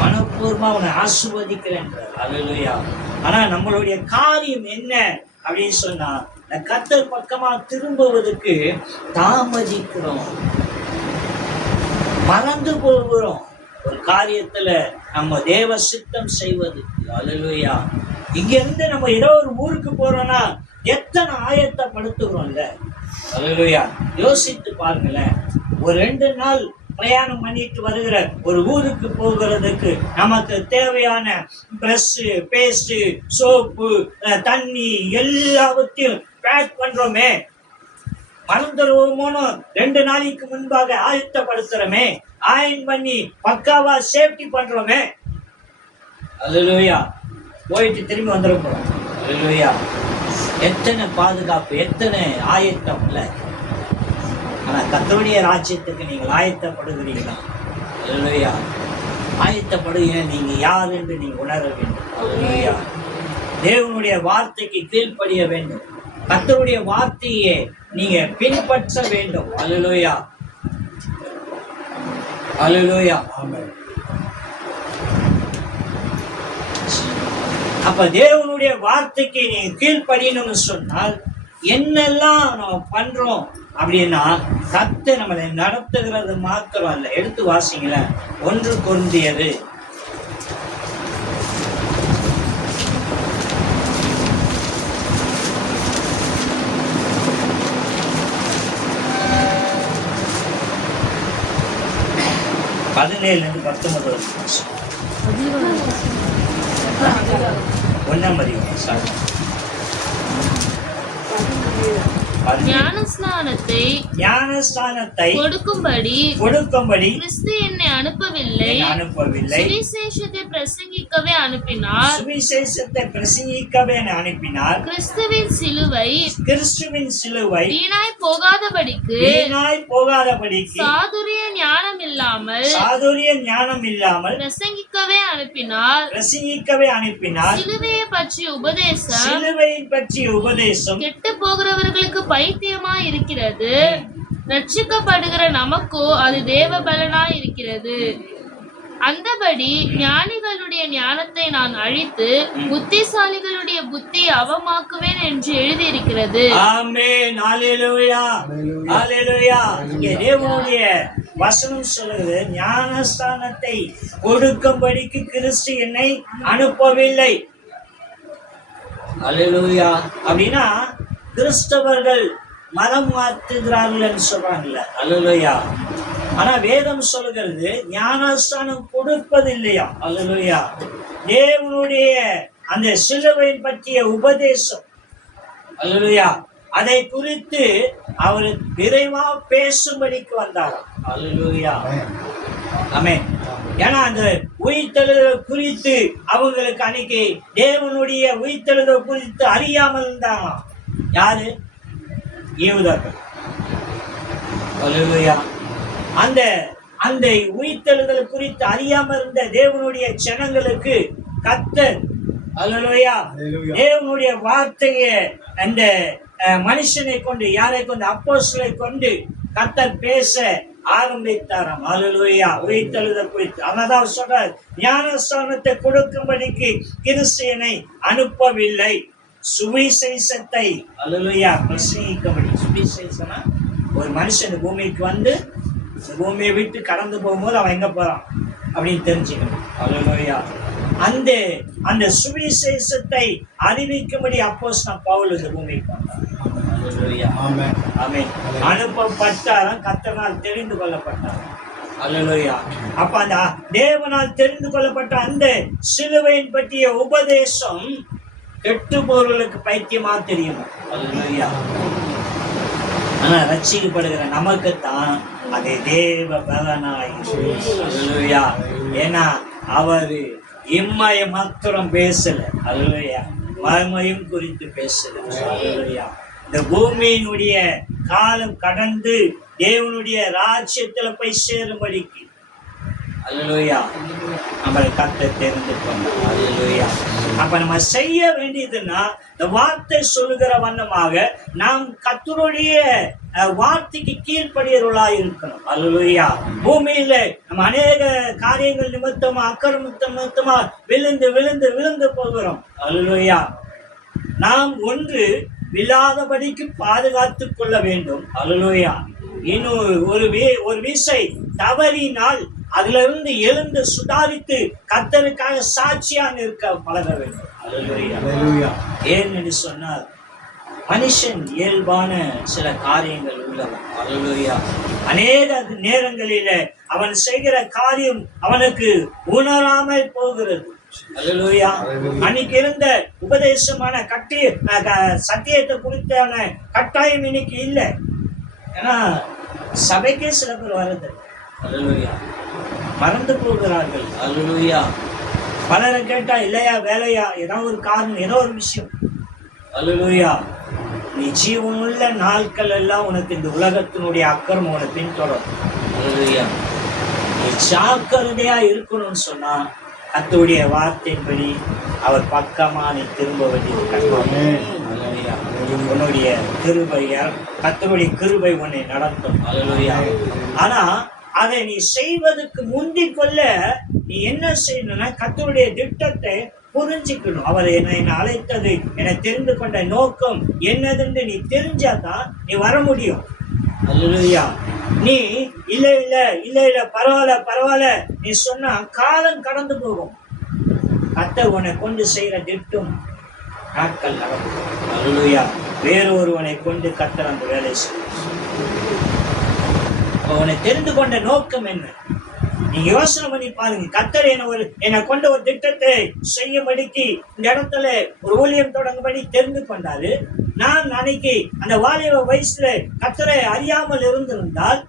மனப்பூர்வமா உன்னை ஆசீர்வதிக்கிறேன். ஹல்லேலூயா. ஆனா நம்மளுடைய காரியம் என்ன அப்படின்னு சொன்னா, கர்த்தர் பக்கமா திரும்புவதற்கு தாமதிக்கிறோம், மறந்து போகிறோம். ஒரு காரியத்துல நம்ம தேவ சித்தம் செய்வது. ஹல்லேலூயா. இங்க இருந்து நம்ம ஏதோ ஒரு ஊருக்கு போறோம்னா எத்தனை ஆயத்தப்படுத்துகிறோம்ல. ஹல்லேலூயா. யோசித்து பாருங்களேன். ஒரு 2 நாள் பிரயாணம் பண்ணிட்டு வருகிற ஒரு ஊருக்கு போகிறதுக்கு நமக்கு தேவையான பிரஷ், பேஸ்ட், சோப்பு, தண்ணி எல்லாவற்றையும் பேக் பண்றோமே. மறந்துடுவோமோன்னு 2 நாளைக்கு முன்பாக ஆயத்தப்படுத்துறோமே, ஆயன் பண்ணி பக்காவா சேஃப்டி பண்றோமே. ஹல்லேலூயா. போயிட்டு திரும்பி வந்துட போறோம். ஹல்லேலூயா. எத்தனை பாதுகாப்பு, எத்தனை ஆயத்தம் இல்ல. ஆனா கர்த்தருடைய ராஜ்யத்துக்கு நீங்கள் ஆயத்தப்படுகிறீங்களா? ஹல்லேலூயா. ஆயத்தப்படுகிற நீங்க யார் என்று நீங்க உணர வேண்டும். ஹல்லேலூயா. தேவனுடைய வார்த்தைக்கு கீழ்ப்படிய வேண்டும். கர்த்தருடைய வார்த்தையை நீங்க பின்பற்ற வேண்டும். அல்லேலூயா, அல்லேலூயா. அப்ப தேவனுடைய வார்த்தைக்கு நீங்க கீழ்ப்படியணும்னு சொன்னால் என்னெல்லாம் நம்ம பண்றோம் அப்படின்னா கர்த்தர் நம்மளை நடத்துகிறது மாத்திரம் அல்ல. எடுத்து வாசிங்களேன், 1 கொரிந்தியர் 17-19 1ஆம் அதிகாரம். ஞானஸ்நானத்தை கொடுக்கும்படி கிறிஸ்து என்னை அனுப்பவில்லை, சுவிசேஷத்தை பிரசங்கிக்கவே அனுப்பினார். கிறிஸ்துவின் சிலுவை வீணாய் போகாதபடிக்கு சாதுரிய ஞானம் இல்லாமல் பிரசங்கிக்கவே அனுப்பினார். சிலுவையை பற்றிய உபதேசம் கெட்டு போகிறவர்களுக்கு பைத்தியமாய் இருக்கிறது, ரட்சிக்கப்படுகிற நமக்கோ அது தேவ பலனாய் இருக்கிறது. அந்தபடி ஞானிகளுடைய ஞானத்தை நான் அழித்து புத்திசாலிகளுடைய புத்தியை அவமாக்குவேன் என்று எழுதியிருக்கிறது. ஆமென், அல்லேலூயா, அல்லேலூயா. இங்கே தேவனுடைய வசனம் சொல்லுது, ஞானஸ்தானத்தை கொடுக்கும்படிக்கு கிறிஸ்து என்னை அனுப்பவில்லை. அல்லேலூயா. அப்படின்னா கிறிஸ்தவர்கள் மனம் மாற்றுகிறார்கள் சொல்றாங்கல்ல. அல்லேலூயா. ஆனா வேதம் சொல்லுகிறது ஞானஸ்தானம் கொடுப்பதில்லையா. அல்லேலூயா. தேவனுடைய அந்த சிலுவையின் பற்றிய உபதேசம், அல்லேலூயா, அதை குறித்து அவர் விரைவா பேசும்படிக்கு வந்தாராம். அல்லேலூயா, ஆமென். ஏன்னா அந்த உயிர்த்தெழுதல் குறித்து அவங்களுக்கு அன்னைக்கு தேவனுடைய உயிர்த்தெழுதல் குறித்து அறியாமல் இருந்தாங்களாம். யாரு? யூதர்கள். அல்லேலூயா. அந்த அந்த உயிர்த்தெழுதல் குறித்து அறியாமல் இருந்த தேவனுடைய ஜனங்களுக்கு கர்த்தர், அல்லேலூயா, தேவனுடைய வார்த்தையை அந்த மனுஷனை கொண்டு, யாரை கொண்டு? அப்போஸ்தலரை கொண்டு கர்த்தர் பேச ஆரம்பித்தாராம். அல்லேலூயா. உயிர்த்தெழுதல் குறித்து அதான் சொல்றார், ஞானஸ்தானத்தை கொடுக்கும்படிக்கு கிறிஸ்தியனை அனுப்பவில்லை, சுவிசேஷத்தை, அல்லேலூயா, பிரசங்கிக்கும்படி. சுவிசேஷனா ஒரு மனுஷன் பூமிக்கு வந்து பூமியை விட்டு கடந்து போகும்போது அவன் எங்க போறான் அப்படின்னு தெரிஞ்சுக்கணும். அல்லேலூயா. அந்த அந்த சுவிசேஷத்தை அறிவிக்கும்படி அப்போஸ்தலன் பவுல் இந்த பூமிக்கு வந்தார். அல்லேலூயா, ஆமென். அனுப்பப்பட்டாராம், கர்த்தரால் தெரிந்து கொள்ளப்பட்டார். அல்லேலூயா. அப்ப அந்த தேவனால் தெரிந்து கொள்ளப்பட்ட அந்த சிலுவையின் பற்றிய உபதேசம் கெட்டு போறவர்களுக்கு பைத்தியமா தெரியும். அல்லேலூயா. ஆனா ரட்சிக்கப்படுகிற நமக்குத்தான் அது தேவ பலனாய். அல்லேலூயா. ஏன்னா அவரு இம்மைய மாத்திரம் பேசல. அல்லேலூயா. மறுமையும் குறித்து பேசல. அல்லேலூயா. இந்த பூமியினுடைய காலம் கடந்து தேவனுடைய ராஜ்யத்துல போய் சேரும்படிக்கு, அல்லேலூயா, நம்மளை கர்த்தர் தெரிந்து கொண்டார். அல்லேலூயா. அப்ப நம்ம செய்ய வேண்டியதுன்னா இந்த வார்த்தை சொல்லுகிற வண்ணமாக நாம் கர்த்தருடைய வார்த்தைக்கு கீழ்ப்படியவர்களாய் இருக்கணும். அல்லேலூயா. பூமியில நம்ம அநேக காரியங்கள் நிமித்தமா, அக்கிரமத்து நிமித்தமா விழுந்து விழுந்து விழுந்து போகிறோம். அல்லேலூயா. நாம் ஒன்று விழாதபடிக்கு பாதுகாத்துக் கொள்ள வேண்டும். அல்லேலூயா. இன்னும் ஒரு விசை தவறினால் அதுல இருந்து எழுந்து சுதாரித்து கர்த்தருக்காக சாட்சியா நிற்க பழக வேண்டும். அல்லேலூயா. ஏன்னு சொன்னால் மனுஷன் இயல்பான சில காரியங்கள் உள்ளவன். அல்லேலூயா. அநேக நேரங்களில அவன் செய்கிற காரியம் அவனுக்கு உணராமல் போகிறது. அல்லேலூயா. அன்னைக்கு இருந்த உபதேசமான சத்தியத்தை குறித்தான கட்டாயம் இன்னைக்கு இல்லை. ஏன்னா சபைக்கே சில பேர் வருது. அல்லேலூயா. மறந்து போகிறார்கள். அல்லேலூயா. பலரை கேட்டா இல்லையா, வேலையா, ஏதோ ஒரு காரணம், ஏதோ ஒரு விஷயம். அல்லேலூயா. நீ ஜீவனுள்ள நாட்கள் எல்லாம் உனக்கு இந்த உலகத்தினுடைய அக்கிரமம் உனக்கு பின்தொடரும். அல்லேலூயா. நீ ஜாக்கிரதையா இருக்கணும்னு சொன்னா கர்த்தருடைய வார்த்தையின்படி அவர் பக்கமா நீ திரும்ப வேண்டியது. அல்லேலூயா. உன்னுடைய கிருபை, கர்த்தருடைய கிருபை உன்னை நடத்தும். அல்லேலூயா. ஆனா அதை நீ செய்வதற்கு முந்திக் கொள்ள நீ என்ன செய்யணும்னா கர்த்தருடைய திட்டத்தை புரிஞ்சுக்கணும். அவர் என்னை அழைத்தது, என்னை தெரிந்து கொண்ட நோக்கம் என்னதுன்னு நீ தெரிஞ்சாதான் நீ வர முடியும். அல்லேலூயா. நீ இல்ல இல்ல இல்ல இல்ல பரவாயில்ல நீ சொன்னா காலம் கடந்து போகும். கர்த்தர் உன்னை கொண்டு செய்யற திட்டம் நாட்கள் நடக்கும். அல்லேலூயா. வேறொருவனை கொண்டு கர்த்தர் அந்த வேலை செய்யும். உன்னை தெரிந்து கொண்ட நோக்கம் என்ன? நீங்க யோசனை பண்ணி பாருங்க. கர்த்தர் என்னை கொண்ட ஒரு திட்டத்தை செய்யும்படிக்கு இந்த இடத்துல ஒரு ஊழியம் தொடங்கும்படி தெரிந்து கொண்டாரு. நான் அன்னைக்கு அந்த வாலிப வயசுல கர்த்தரை அறியாமல் இருந்திருந்தால்,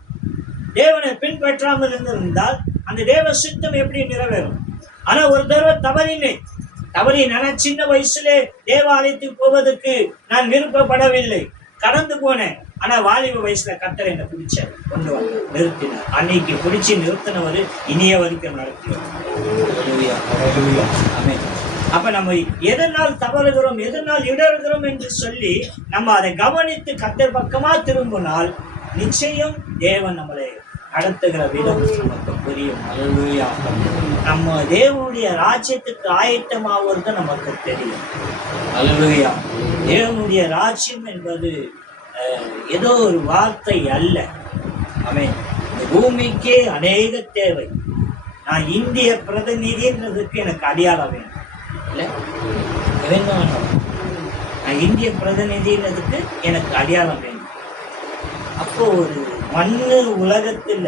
தேவனை பின்பற்றாமல் இருந்திருந்தால் அந்த தேவ சித்தம் எப்படி நிறைவேறும்? ஆனா ஒரு தடவை தவறி நான் சின்ன வயசுல தேவாலயத்துக்கு போவதற்கு நான் விருப்பப்படவில்லை, கடந்து போனேன். ஆனா வாலிப வயசுல கர்த்தர் என்னை பிடிச்சார், கொண்டு வந்து நிறுத்தினார். அன்னைக்கு பிடிச்சி நிறுத்தினவர் இனிய வரைக்கும் நடத்தினார். அப்ப நம்ம எதனால் தவறுகிறோம், எதனால் இடறுகிறோம் என்று சொல்லி நம்ம அதை கவனித்து கர்த்தர் பக்கமா திரும்பினால் நிச்சயம் தேவன் நம்மளை நடத்துகிற விதம் நமக்கு புரியும். அல்லேலூயா. நம்ம தேவனுடைய ராஜ்யத்துக்கு ஆயத்தமாவது நமக்கு தெரியும். அல்லேலூயா. தேவனுடைய ராஜ்யம் என்பது ஏதோ ஒரு வார்த்தை அல்ல. ஆமென். இந்த பூமிக்கே அநேக தேவை. நான் இந்திய பிரதிநிதின்றதுக்கு எனக்கு அடையாளம் வேணும், இல்லை வேணும். நான் இந்திய பிரதிநிதின்றதுக்கு எனக்கு அடையாளம் வேணும். அப்போ ஒரு மண்ணு உலகத்துல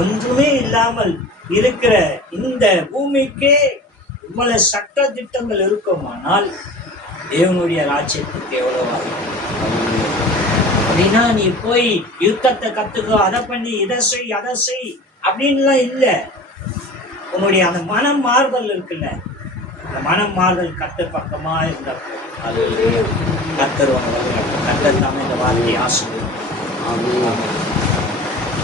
ஒன்றுமே இல்லாமல் இருக்கிற இந்த பூமிக்கே இவ்வளவு சட்ட திட்டங்கள் இருக்குமானால் தேவனுடைய ராஜ்யத்துக்கு எவ்வளவு அப்படின்னா நீ போய் யுத்தத்தை கத்துக்கோ, அதை பண்ணி இதை செய் அப்படின்லாம் இல்லை. உன்னுடைய அந்த மனம் மாறுதல் இருக்குல்ல, அந்த மனம் மாறுதல் கர்த்தர் பக்கமா இருந்தப்போ அது கர்த்தர் தாமே இந்த வார்த்தையை ஆசீர்வதிப்பார்.